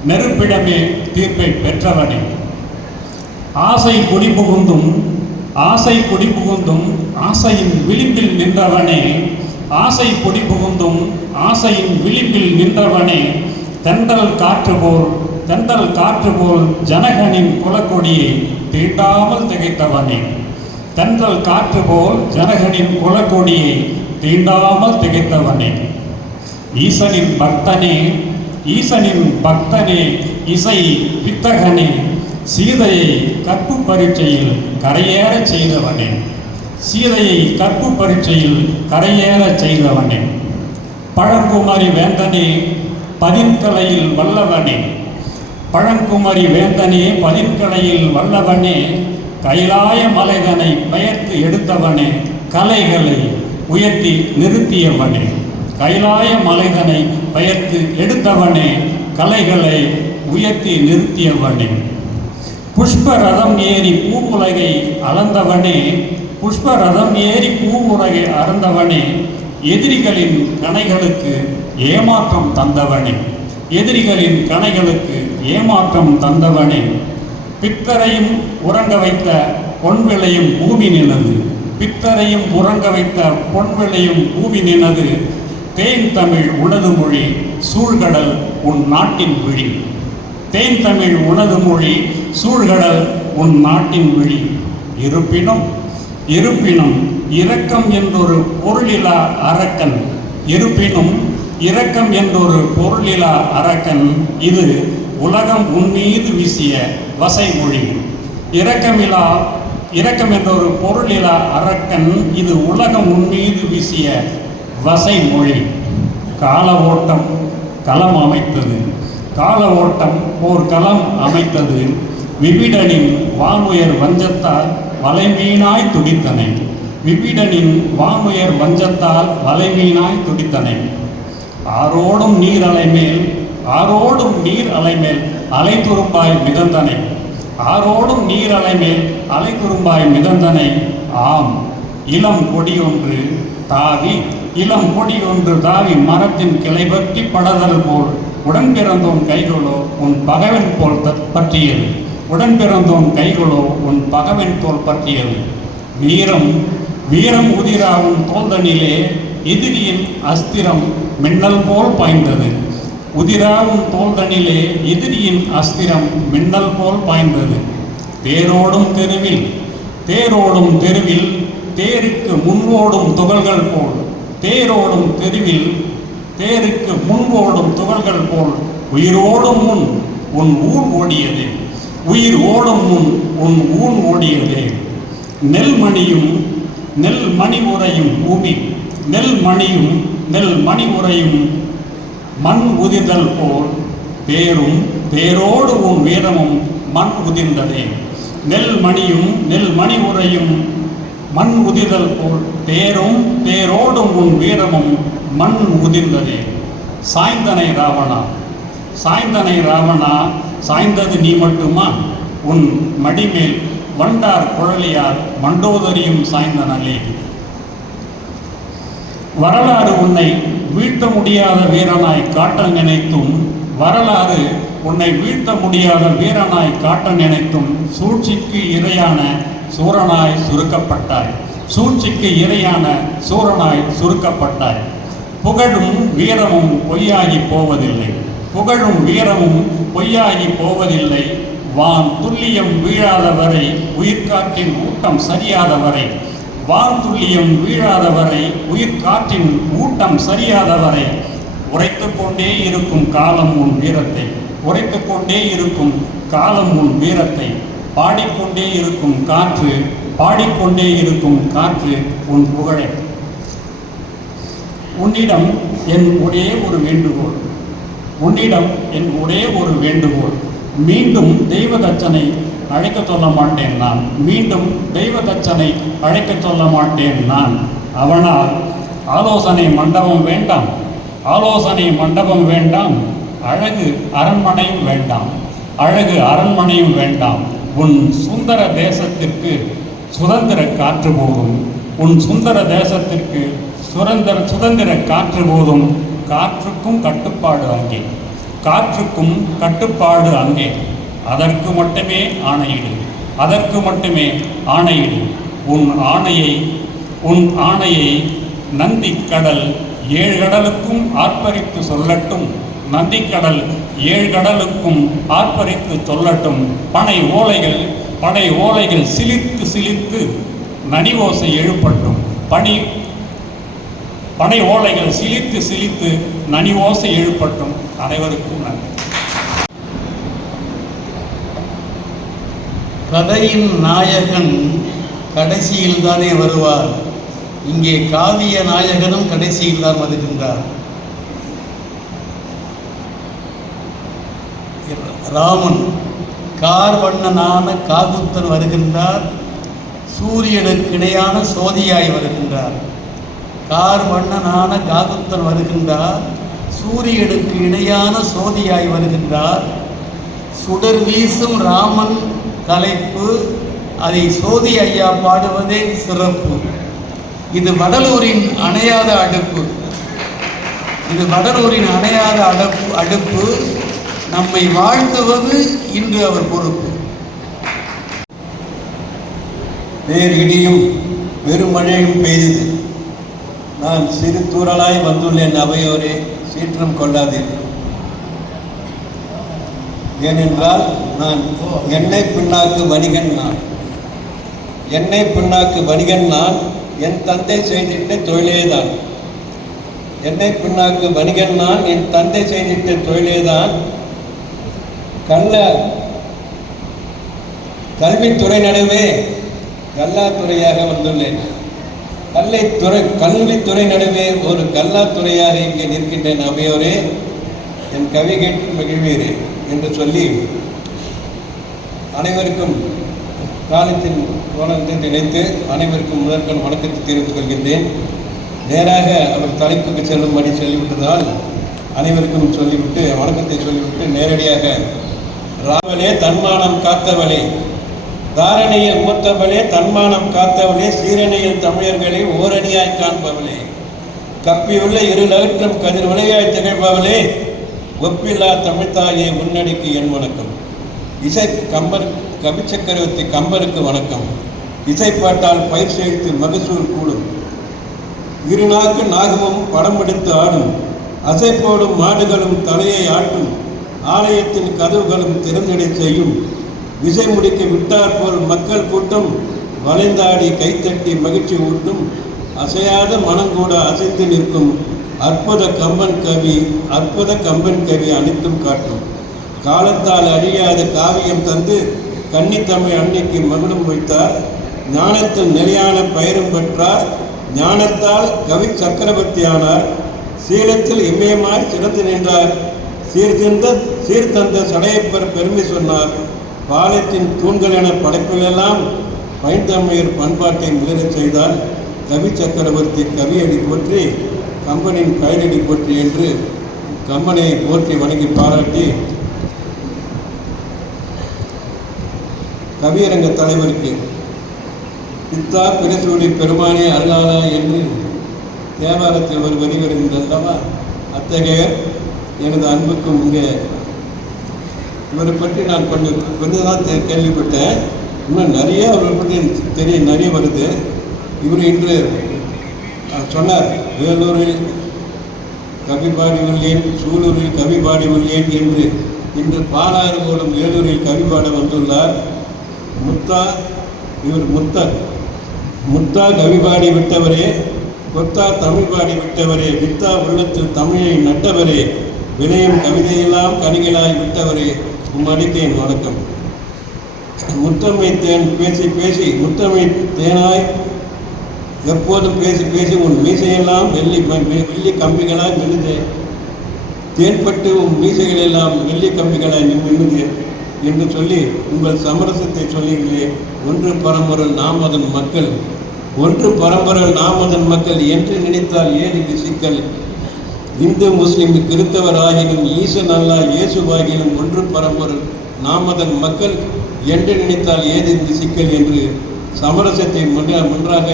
நெருப்பிடமே தீர்ப்பை பெற்றவனே. ஆசை குடிபுகுந்தும் ஆசையின் விளிம்பில் நின்றவனே, ஆசை குடிபுகுந்தும் ஆசையின் விளிம்பில் நின்றவனே. தென்றல் காற்று போல் ஜனகனின் குலக்கொடியை தீண்டாமல் திகைத்தவனே. தென்றல் காற்று போல் ஜனகனின் குலக்கொடியை தீண்டாமல் திகைத்தவனே. ஈசனின் பக்தனே இசை வித்தகனே, சீதையை கற்பு பரீட்சையில் கரையேறச் செய்தவனே. சீதையை கற்பு பரீட்சையில் கரையேறச் செய்தவனே. பழங்குமரி வேந்தனே பதின்கலையில் வல்லவனே. பழங்குமரி வேந்தனே பதின்கலையில் வல்லவனே. கைலாய மலைதனை பெயர்த்து எடுத்தவனே, கலைகளை உயர்த்தி நிறுத்தியவனே. கைலாய மலைதனை பெயர்த்து எடுத்தவனே, கலைகளை உயர்த்தி நிறுத்தியவனே. புஷ்பரதம் ஏறி பூவுலகை அளந்தவனே, புஷ்பரதம் ஏறி பூவுலகை அறந்தவனே. எதிரிகளின் கணைகளுக்கு ஏமாற்றம் தந்தவனே, எதிரிகளின் கணைகளுக்கு ஏமாற்றம் தந்தவனே. பித்தரையும் உறங்க வைத்த பொன் விளையும் பூமி நினது, பித்தரையும் உறங்க வைத்த பொன் விளையும் பூமி நினது. தேன் தமிழ் உனது மொழி சூழ்கடல் உன் நாட்டின் விழி. தேன் தமிழ் உனது மொழி சூழ்கடல் உன் நாட்டின் விழி. இருப்பினும் இரக்கம் என்றொரு பொருளிலா அரக்கன், இருப்பினும் இரக்கம் என்றொரு பொருளிலா அரக்கன், இது உலகம் உன்மீது வீசிய வசைமொழி. இரக்கம் என்றொரு பொருளிலா அரக்கன், இது உலகம் உன்மீது வீசிய வசைமொழி. கால ஓட்டம் களம் அமைத்தது, கால ஓட்டம் ஓர் களம் அமைத்தது. விபிடனின் வானுயர் வஞ்சத்தால் வலைமீனாய் துடித்தனை, விபிடனின் வானுயர் வஞ்சத்தால் வலைமீனாய் துடித்தனை. ஆரோடும் நீர் அலைமேல் அலை துரும்பாய் மிதந்தனை, ஆரோடும் நீர் அலைமேல் அலை துரும்பாய் மிதந்தனை. ஆம், இளம் கொடியொன்று தாவி மரத்தின் கிளை பற்றி படதல் போல் உடன் பிறந்தோன் கைகளோ உன் பகவன் போல் பற்றியது. உடன் பிறந்தோன் கைகளோ உன் பகவன் தோல் பற்றியது. வீரம் உதிராவும் தோல்தனிலே எதிரியின் அஸ்திரம் மின்னல் போல் பாய்ந்தது. உதிராவும் தோல்தனிலே எதிரியின் அஸ்திரம் மின்னல் போல் பாய்ந்தது. தேரோடும் தெருவில் தேருக்கு முன்வோடும் துகள்கள் போல், தேரோடும் தெருவில் தேருக்கு முன்வோடும் துகள்கள் போல். உயிரோடும் முன் உன் ஊன் ஓடியதே, உயிர் ஓடும் முன் உன் ஊன் ஓடியதே. நெல் மணி உறையும் பூமி, நெல் மணி உறையும் மண் உதிர்தல் போல். தேரோடு உன் வீரமும் மண் உதிர்ந்ததே. நெல் மணி உறையும் மண் உதிர்தல் போல். தேரோடும் உன் வீரமும் மண் உதிர்ந்ததே. சாய்ந்தனை ராவணா, சாய்ந்தது நீ மட்டுமா? உன் மடிமேல் வண்டார் குழலியார் மண்டோதரியும் சாய்ந்தனலே. வரலாறு உன்னை வீழ்த்த முடியாத வீரனாய் காட்ட நினைத்தும், வரலாறு உன்னை வீழ்த்த முடியாத வீரனாய் காட்ட நினைத்தும், சூழ்ச்சிக்கு இரையான சூரனாய் சுருக்கப்பட்டாய், சூழ்ச்சிக்கு இரையான சூரனாய் சுருக்கப்பட்டாய். புகழும் வீரமும் பொய்யாகி போவதில்லை. புகழும் வீரமும் பொய்யாகி போவதில்லை. வான் துல்லியம் வீழாதவரை, உயிர்காற்றின் ஊட்டம் சரியாதவரை, வான் துல்லியம் வீழாதவரை, உயிர்காற்றின் ஊட்டம் சரியாதவரை, உரைத்து கொண்டே இருக்கும் காலம் உன் வீரத்தை, உரைத்து கொண்டே இருக்கும் காலம் உன் வீரத்தை, பாடிக்கொண்டே இருக்கும் காற்று, பாடிக்கொண்டே இருக்கும் காற்று உன் புகழை. உன்னிடம் என் ஒரே ஒரு வேண்டுகோள், உன்னிடம் என் ஒரே ஒரு வேண்டுகோள். மீண்டும் தெய்வ தச்சனை அழைக்க சொல்ல மாட்டேன் நான், மீண்டும் தெய்வ தச்சனை அழைக்க சொல்ல மாட்டேன் நான். அவனால் ஆலோசனை மண்டபம் வேண்டாம், ஆலோசனை மண்டபம் வேண்டாம், அழகு அரண்மனையும் வேண்டாம், அழகு அரண்மனையும் வேண்டாம். உன் சுந்தர தேசத்திற்கு சுதந்திர காற்று போதும், உன் சுந்தர தேசத்திற்கு சுதந்திர காற்று போதும். காற்றுக்கும் கட்டுப்பாடு அங்கே, காற்றுக்கும் கட்டுப்பாடு அங்கே. அதற்கு மட்டுமே ஆணையிடு, அதற்கு மட்டுமே ஆணையிடு. உன் ஆணையை நந்திக்கடல் 7 கடலுக்கும் ஆர்ப்பரித்து சொல்லட்டும், நந்திக்கடல் 7 கடலுக்கும் ஆர்ப்பரித்து சொல்லட்டும். பனை ஓலைகள் சிலிர்த்து சிலிர்த்து நனிவோசை எழுப்பட்டும், பனை ஓலைகள் சிலிர்த்து சிலிர்த்து நனிவோசை எழுப்பட்டும். அனைவருக்கும் நன்றி. கதையின் நாயகன் கடைசியில் தானே வருவார், இங்கே காவிய நாயகனும் கடைசியில் தான் வருகின்றார். ராமன் கார்வண்ணனான காகுத்தன் வருகின்றார், சூரியனுக்கு இணையான சோதியாய் வருகின்றார். கார்வண்ணனான காகுத்தன் வருகின்றார், சூரியனுக்கு இணையான சோதியாய் வருகின்றார். சுடர் வீசும் ராமன் தலைப்பு, அதை சோதி ஐயா பாடுவதே சிறப்பு. இது வடலூரின் அணையாத அடுப்பு, இது வடலூரின் அணையாத அடுப்பு. நம்மை வாழ்த்துவது இன்று அவர் பொறுப்பு. பேரிடியும் பெருமழையும் பெய்தது. நான் சிறு தூறலாய் வந்துள்ளேன், அவையோரே சீற்றம் கொள்ளாதீர்கள். ஏனென்றால் நான் எண்ணெய் பின்னாக்கு வணிகன். எண்ணெய் பின்னாக்கு வணிகன் நான், என் தந்தை செய்திட்ட தொழிலேதான். எண்ணெய் பின்னாக்கு வணிகன் நான், என் தந்தை செய்திட்ட தொழிலேதான். கல்வித்துறை நடுவே கல்லாத்துறையாக வந்துள்ளேன். கல்வித்துறை நடுவே ஒரு கல்லாத்துறையாக இங்கே நிற்கின்றேன். அவையோரே என் கவி கேட்டு மகிழ்வீரே என்று சொல்லி அனைவருக்கும் காலத்தின் கோலத்தை நினைத்து அனைவருக்கும் முதற்கண் வணக்கத்தை தெரிவித்துக் கொள்கின்றேன். நேராக அவர் தலைப்புக்கு செல்லும்படி சொல்லிவிட்டதால் அனைவருக்கும் சொல்லிவிட்டு வணக்கத்தை சொல்லிவிட்டு நேரடியாக ராவலே தன்மானம் காத்தவளே, தாரணையில் மூத்தவளே, தன்மானம் காத்தவளே, சீரணியில் தமிழர்களை ஓரணியாய் காண்பவளே, கப்பியுள்ள இருளற்றும் கதிர் விளையாய் திகழ்பவளே, ஒப்பில்லா தமிழ்த்தாயே முன்னணிக்கு என் வணக்கம். கவி சக்கரவர்த்தி கம்பருக்கு வணக்கம். இசைப்பாட்டால் பயிர் சேர்த்து மகசூல் கூடும், இருநாக்கு நாகமும் படம் எடுத்து ஆடும், அசைப்போடும் மாடுகளும் தலையை ஆட்டும், ஆலயத்தின் கதவுகளும் திறந்திடை செய்யும், விசை முடிக்க விட்டார் போல் மக்கள் கூட்டம் வளைந்தாடி கைத்தட்டி மகிழ்ச்சி ஊட்டும், அசையாத மனங்கூட அசைத்து நிற்கும் அற்புத கம்பன் கவி அனைத்தும் காட்டும். காலத்தால் அழியாத காவியம் தந்து கன்னித்தமிழ் அன்னைக்கு மகுடம் வைத்தார், ஞானத்தில் நிலையான பயிரும் பெற்றார், ஞானத்தால் கவி சக்கரவர்த்தி ஆனார், சீலத்தில் இமயமாய் சிறந்து நின்றார், சீர்தந்த சடையப்பர் பெருமை சொன்னார், பாலத்தின் தூண்கள் என படைப்பிலெல்லாம் பைந்தமிழர் பண்பாட்டை மிளரச் செய்தால், கவி சக்கரவர்த்தி கவியடி போற்றி கம்பனின் கைதடி போற்றி என்று கம்பனை போற்றி வணங்கி பாராட்டி கவியரங்க தலைவருக்கு பித்தா பிரசூடி பெருமானே அருளாளா என்று தேவாரத்தில் ஒரு வரி வருகின்றல்லவா, அத்தகைய எனது அன்புக்கும் இங்கே இவரை பற்றி நான் கொஞ்சம் தான் கேள்விப்பட்டேன். இன்னும் நிறைய அவரை பற்றி நிறைய வருது. இவர் இன்று சொன்னார், வேலூரில் கவி பாடி உள்ளேன், சூலூரில் கவி பாடி உள்ளேன் என்று இன்று பாலாறு மூலம் ஏலூரில் கவி பாட வந்துள்ளார். இவர் முத்தா கவி பாடி விட்டவரே, கொத்தா தமிழ் பாடி விட்டவரே, வித்தா உள்ளத்தில் தமிழை நட்டவரே, விளையும் கவிதையெல்லாம் கனிகளாய் விட்டவரே, உம்மடித்தேன் வணக்கம். முத்தம்மை தேன் பேசி பேசி, முத்தம்மை தேனாய் எப்போதும் பேசி பேசி உன் மீசையெல்லாம் வெள்ளி கம்பிகளாய் மின்னுதே, தேன்பட்டு உன் மீசைகளெல்லாம் வெள்ளி கம்பிகளாய் மின்னுதே என்று சொல்லி உங்கள் சமரசத்தை சொல்லுகிறேன். ஒன்று பரம்பொருள் நாம் அதன் மக்கள், ஒன்று பரம்பொருள் நாம் அதன் மக்கள் என்று நினைத்தால் ஏன் இது சிக்கல்? இந்து முஸ்லிம் கிறித்தவர் ஆகினும் ஈசன் அல்லா இயேசுவாகினும் ஒன்று பரம்பொருள் நாம் அதன் மக்கள் என்று நினைத்தால் ஏது இந்த சிக்கல் என்று சமரசத்தை முன்றாக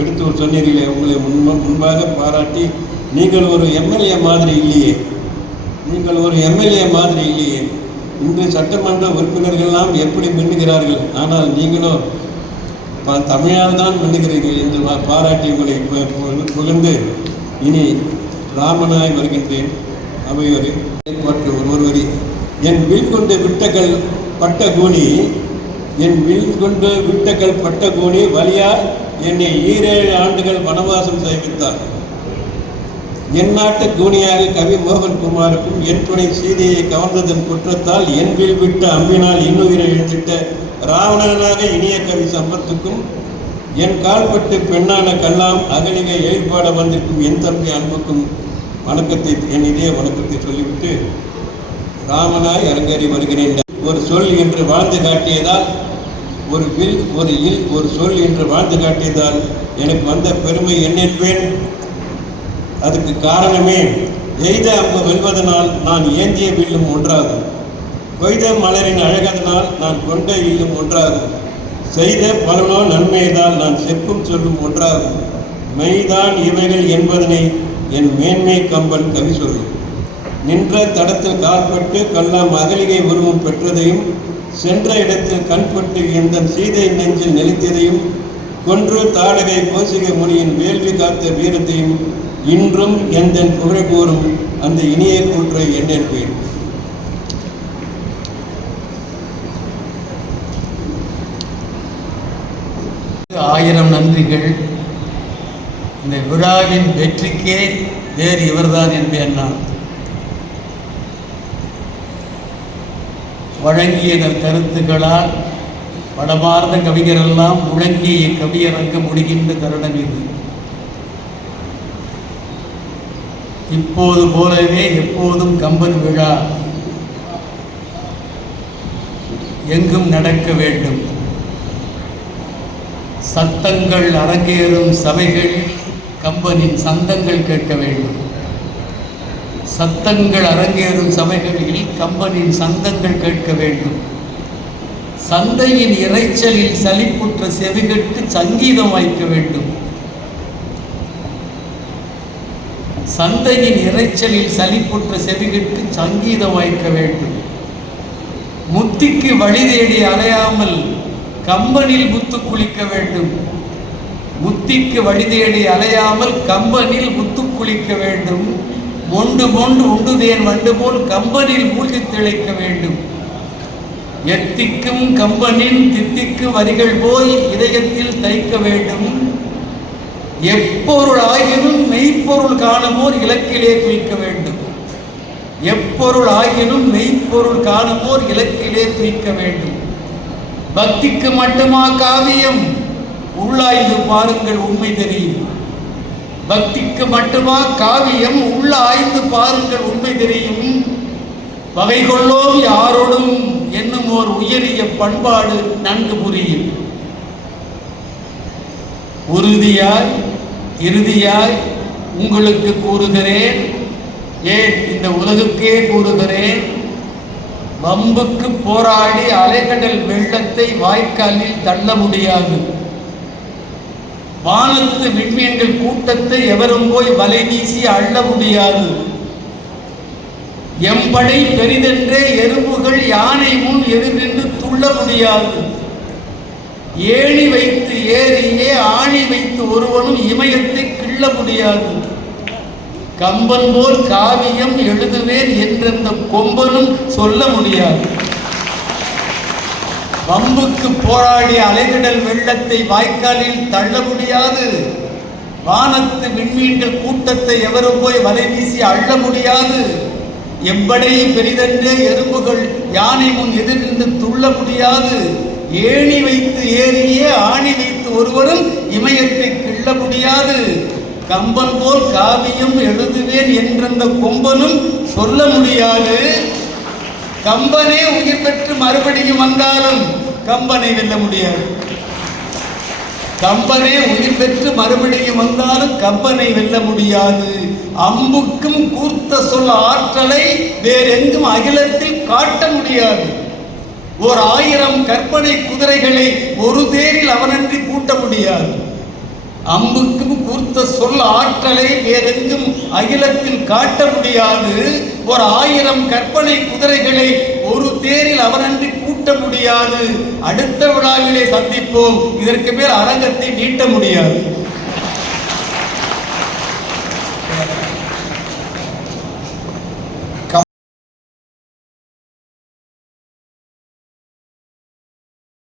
எடுத்து சொன்னீர்களே. உங்களை முன்பாக பாராட்டி, நீங்கள் ஒரு எம்எல்ஏ மாதிரி இல்லையே, நீங்கள் ஒரு எம்எல்ஏ மாதிரி இல்லையே. இன்று சட்டமன்ற உறுப்பினர்கள்லாம் எப்படி மின்னுகிறார்கள், ஆனால் நீங்களோ தமிழால் தான் மின்னுகிறீர்கள் என்று பாராட்டி உங்களை புகழ்ந்து இனி ராமனாய் வருகின்றேன். அவையொரு ஒருவரி என் வில் கொண்டு விட்டகள் பட்ட கூனி, என் வில் கொண்டு விட்டகள் பட்ட கூனி வலியால் என்னை 7 ஆண்டுகள் வனவாசம் செய்வித்தார். என் நாட்டு கூனியாக கவி மோகன்குமாருக்கும் என் துணை சீதையை கவர்ந்ததன் குற்றத்தால் என் வில் விட்ட அம்பினால் இன்னுயிரை எழுந்திட்ட ராவணனாக இனிய கவி சம்பத்துக்கும் என் கால்பட்டு பெண்ணான கல்லாம் அகலிகை ஏற்பாட வந்திருக்கும் என் தம்பி அன்புக்கும் வணக்கத்தை, என் இதே வணக்கத்தை சொல்லிவிட்டு ராமனாய் அரங்கேறி வருகிறேன். ஒரு சொல் என்று வாழ்ந்து காட்டியதால், ஒரு வில் ஒரு இல் ஒரு சொல் என்று வாழ்ந்து காட்டியதால் எனக்கு வந்த பெருமை என்னென்பேன். அதுக்கு காரணமே எய்த அம்பு வெல்வதனால் நான் ஏந்திய வில்லும் ஒன்றாகும், கொய்த மலரின் அழகதனால் நான் கொண்ட இல்லும் ஒன்றாகும், செய்த பலனோ நன்மையதால் நான் செப்பும் சொல்லும் ஒன்றாகும், மெய்தான் இவைகள் என்பதனை என் மேன்மை கம்பன் கவி சொல்லும். நின்ற தடத்தில் கால்பட்டு கல்லாம் அகலிகை உருவம் பெற்றதையும், சென்ற இடத்தில் கண்பட்டு எந்த சீதை நெஞ்சில் நெளித்ததையும், கொன்று தாடகை கோசிகை முனியின் வேள்வி காத்த வீரத்தையும், இன்றும் எந்தன் புகழ் கூறும் அந்த இனிய கூற்றை எண்ணேற்பேன். ஆயிரம் நன்றிகள். இந்த விழாவின் வெற்றிக்கே வேறு இவர்தான் என்பேன் நான். வழங்கிய கருத்துக்களால் படமார்ந்த கவிஞரெல்லாம் முழங்கிய கவியரங்க முடிகின்ற தருணம் இது. இப்போது போலவே எப்போதும் கம்பன் விழா எங்கும் நடக்க வேண்டும். சத்தங்கள் அரங்கேறும் சபைகளில் கம்பனின் சந்தங்கள் கேட்க வேண்டும். சத்தங்கள் அரங்கேறும் சபைகளில் கம்பனின் சந்தங்கள் கேட்க வேண்டும். சந்தையின் இறைச்சலில் சலிப்புற்ற செவிகட்டு சங்கீதம் வாய்க்க வேண்டும். சந்தையின் இறைச்சலில் சலிப்புற்ற செவிகட்டு சங்கீதம் வாய்க்க வேண்டும். முத்திக்கு வழி தேடி அலையாமல் கம்பனில் முத்து குளிக்க வேண்டும். முத்திக்கு வழி தேடி அலையாமல் கம்பனில் முத்து குளிக்க வேண்டும். மொண்டு மொண்டு உண்டுதேன் வண்டு போல் கம்பனில் மூழ்கி திளைக்க வேண்டும். எத்திக்கும் கம்பனின் தித்திக்கு வரிகள் போய் இதயத்தில் தைக்க வேண்டும். எப்பொருள் ஆகினும் மெய்ப்பொருள் காணுமோர் இலக்கிலே துய்க்க வேண்டும். எப்பொருள் ஆகினும் மெய்ப்பொருள் காணுமோர் இலக்கிலே துய்க்க வேண்டும். பக்திக்கு மட்டுமா காவியம்? உள்ளாய்ந்து பாருங்கள் உண்மை தெரியும். பக்திக்கு மட்டுமா காவியம்? உள்ள ஆய்ந்து பாருங்கள் உண்மை தெரியும். வகை கொள்ளோம் யாரோடும் என்னும் ஓர் உயரிய பண்பாடு நன்கு புரியும். உறுதியாய் இறுதியாய் உங்களுக்கு கூறுகிறேன், ஏன் இந்த உலகுக்கே கூறுகிறேன், வம்புக்கு போராடி அலைகடல் வெள்ளத்தை வாய்க்காலில் தள்ள முடியாது. வானத்து விண்மீன்கள் கூட்டத்தை எவரும் போய் வலை வீசி அள்ள முடியாது. எம்படை பெரிதென்றே எறும்புகள் யானை முன் எதிர்நின்று துள்ள முடியாது. ஏணி வைத்து ஏறியே ஆணி வைத்து ஒருவனும் இமயத்தை கிள்ள முடியாது. கம்பன் போல் காவியம் எழுதுவேன் என்றெந்த கொம்பனும் சொல்ல முடியாது. வம்புக்கு போராடிய அலைகடல் வெள்ளத்தை வாய்க்காலில் தள்ள முடியாது. வானத்து விண்மீன்கள் கூட்டத்தை எவரும் போய் வலை வீசி அள்ள முடியாது. எம்படை பெரிதென்றே எறும்புகள் யானை முன் எதிர்ந்து துள்ள முடியாது. ஏணி வைத்து ஏறியே ஆணி வைத்து ஒருவரும் இமயத்தை கிள்ள முடியாது. கம்பன் போல் காவியம் எழுதுவேன் என்றெந்த கொம்பனும் சொல்ல முடியாது. கம்பனே உயிர் பெற்று மறுபடியும் வந்தாலும் கம்பனை வெல்ல முடியாது. கம்பனே உயிர் பெற்று மறுபடியும் வந்தாலும் கம்பனை வெல்ல முடியாது. அம்புக்கும் கூர்த்த சொல் ஆற்றலை வேறெங்கும் அகிலத்தில் காட்ட முடியாது. 1000 கற்பனை குதிரைகளை ஒரு தேரில் அவனன்றி பூட்ட முடியாது. அம்புக்கும் கூர்த்த சொல் ஆற்றலை வேறெங்கும் அகிலத்தில் காட்ட முடியாது. 1000 கற்பனை குதிரைகளை ஒரு தேரில் அவனன்றி பூட்ட முடியாது. அடுத்த விழாவிலே சந்திப்போம். இதற்கு மேல் அரங்கத்தை நீட்ட முடியாது.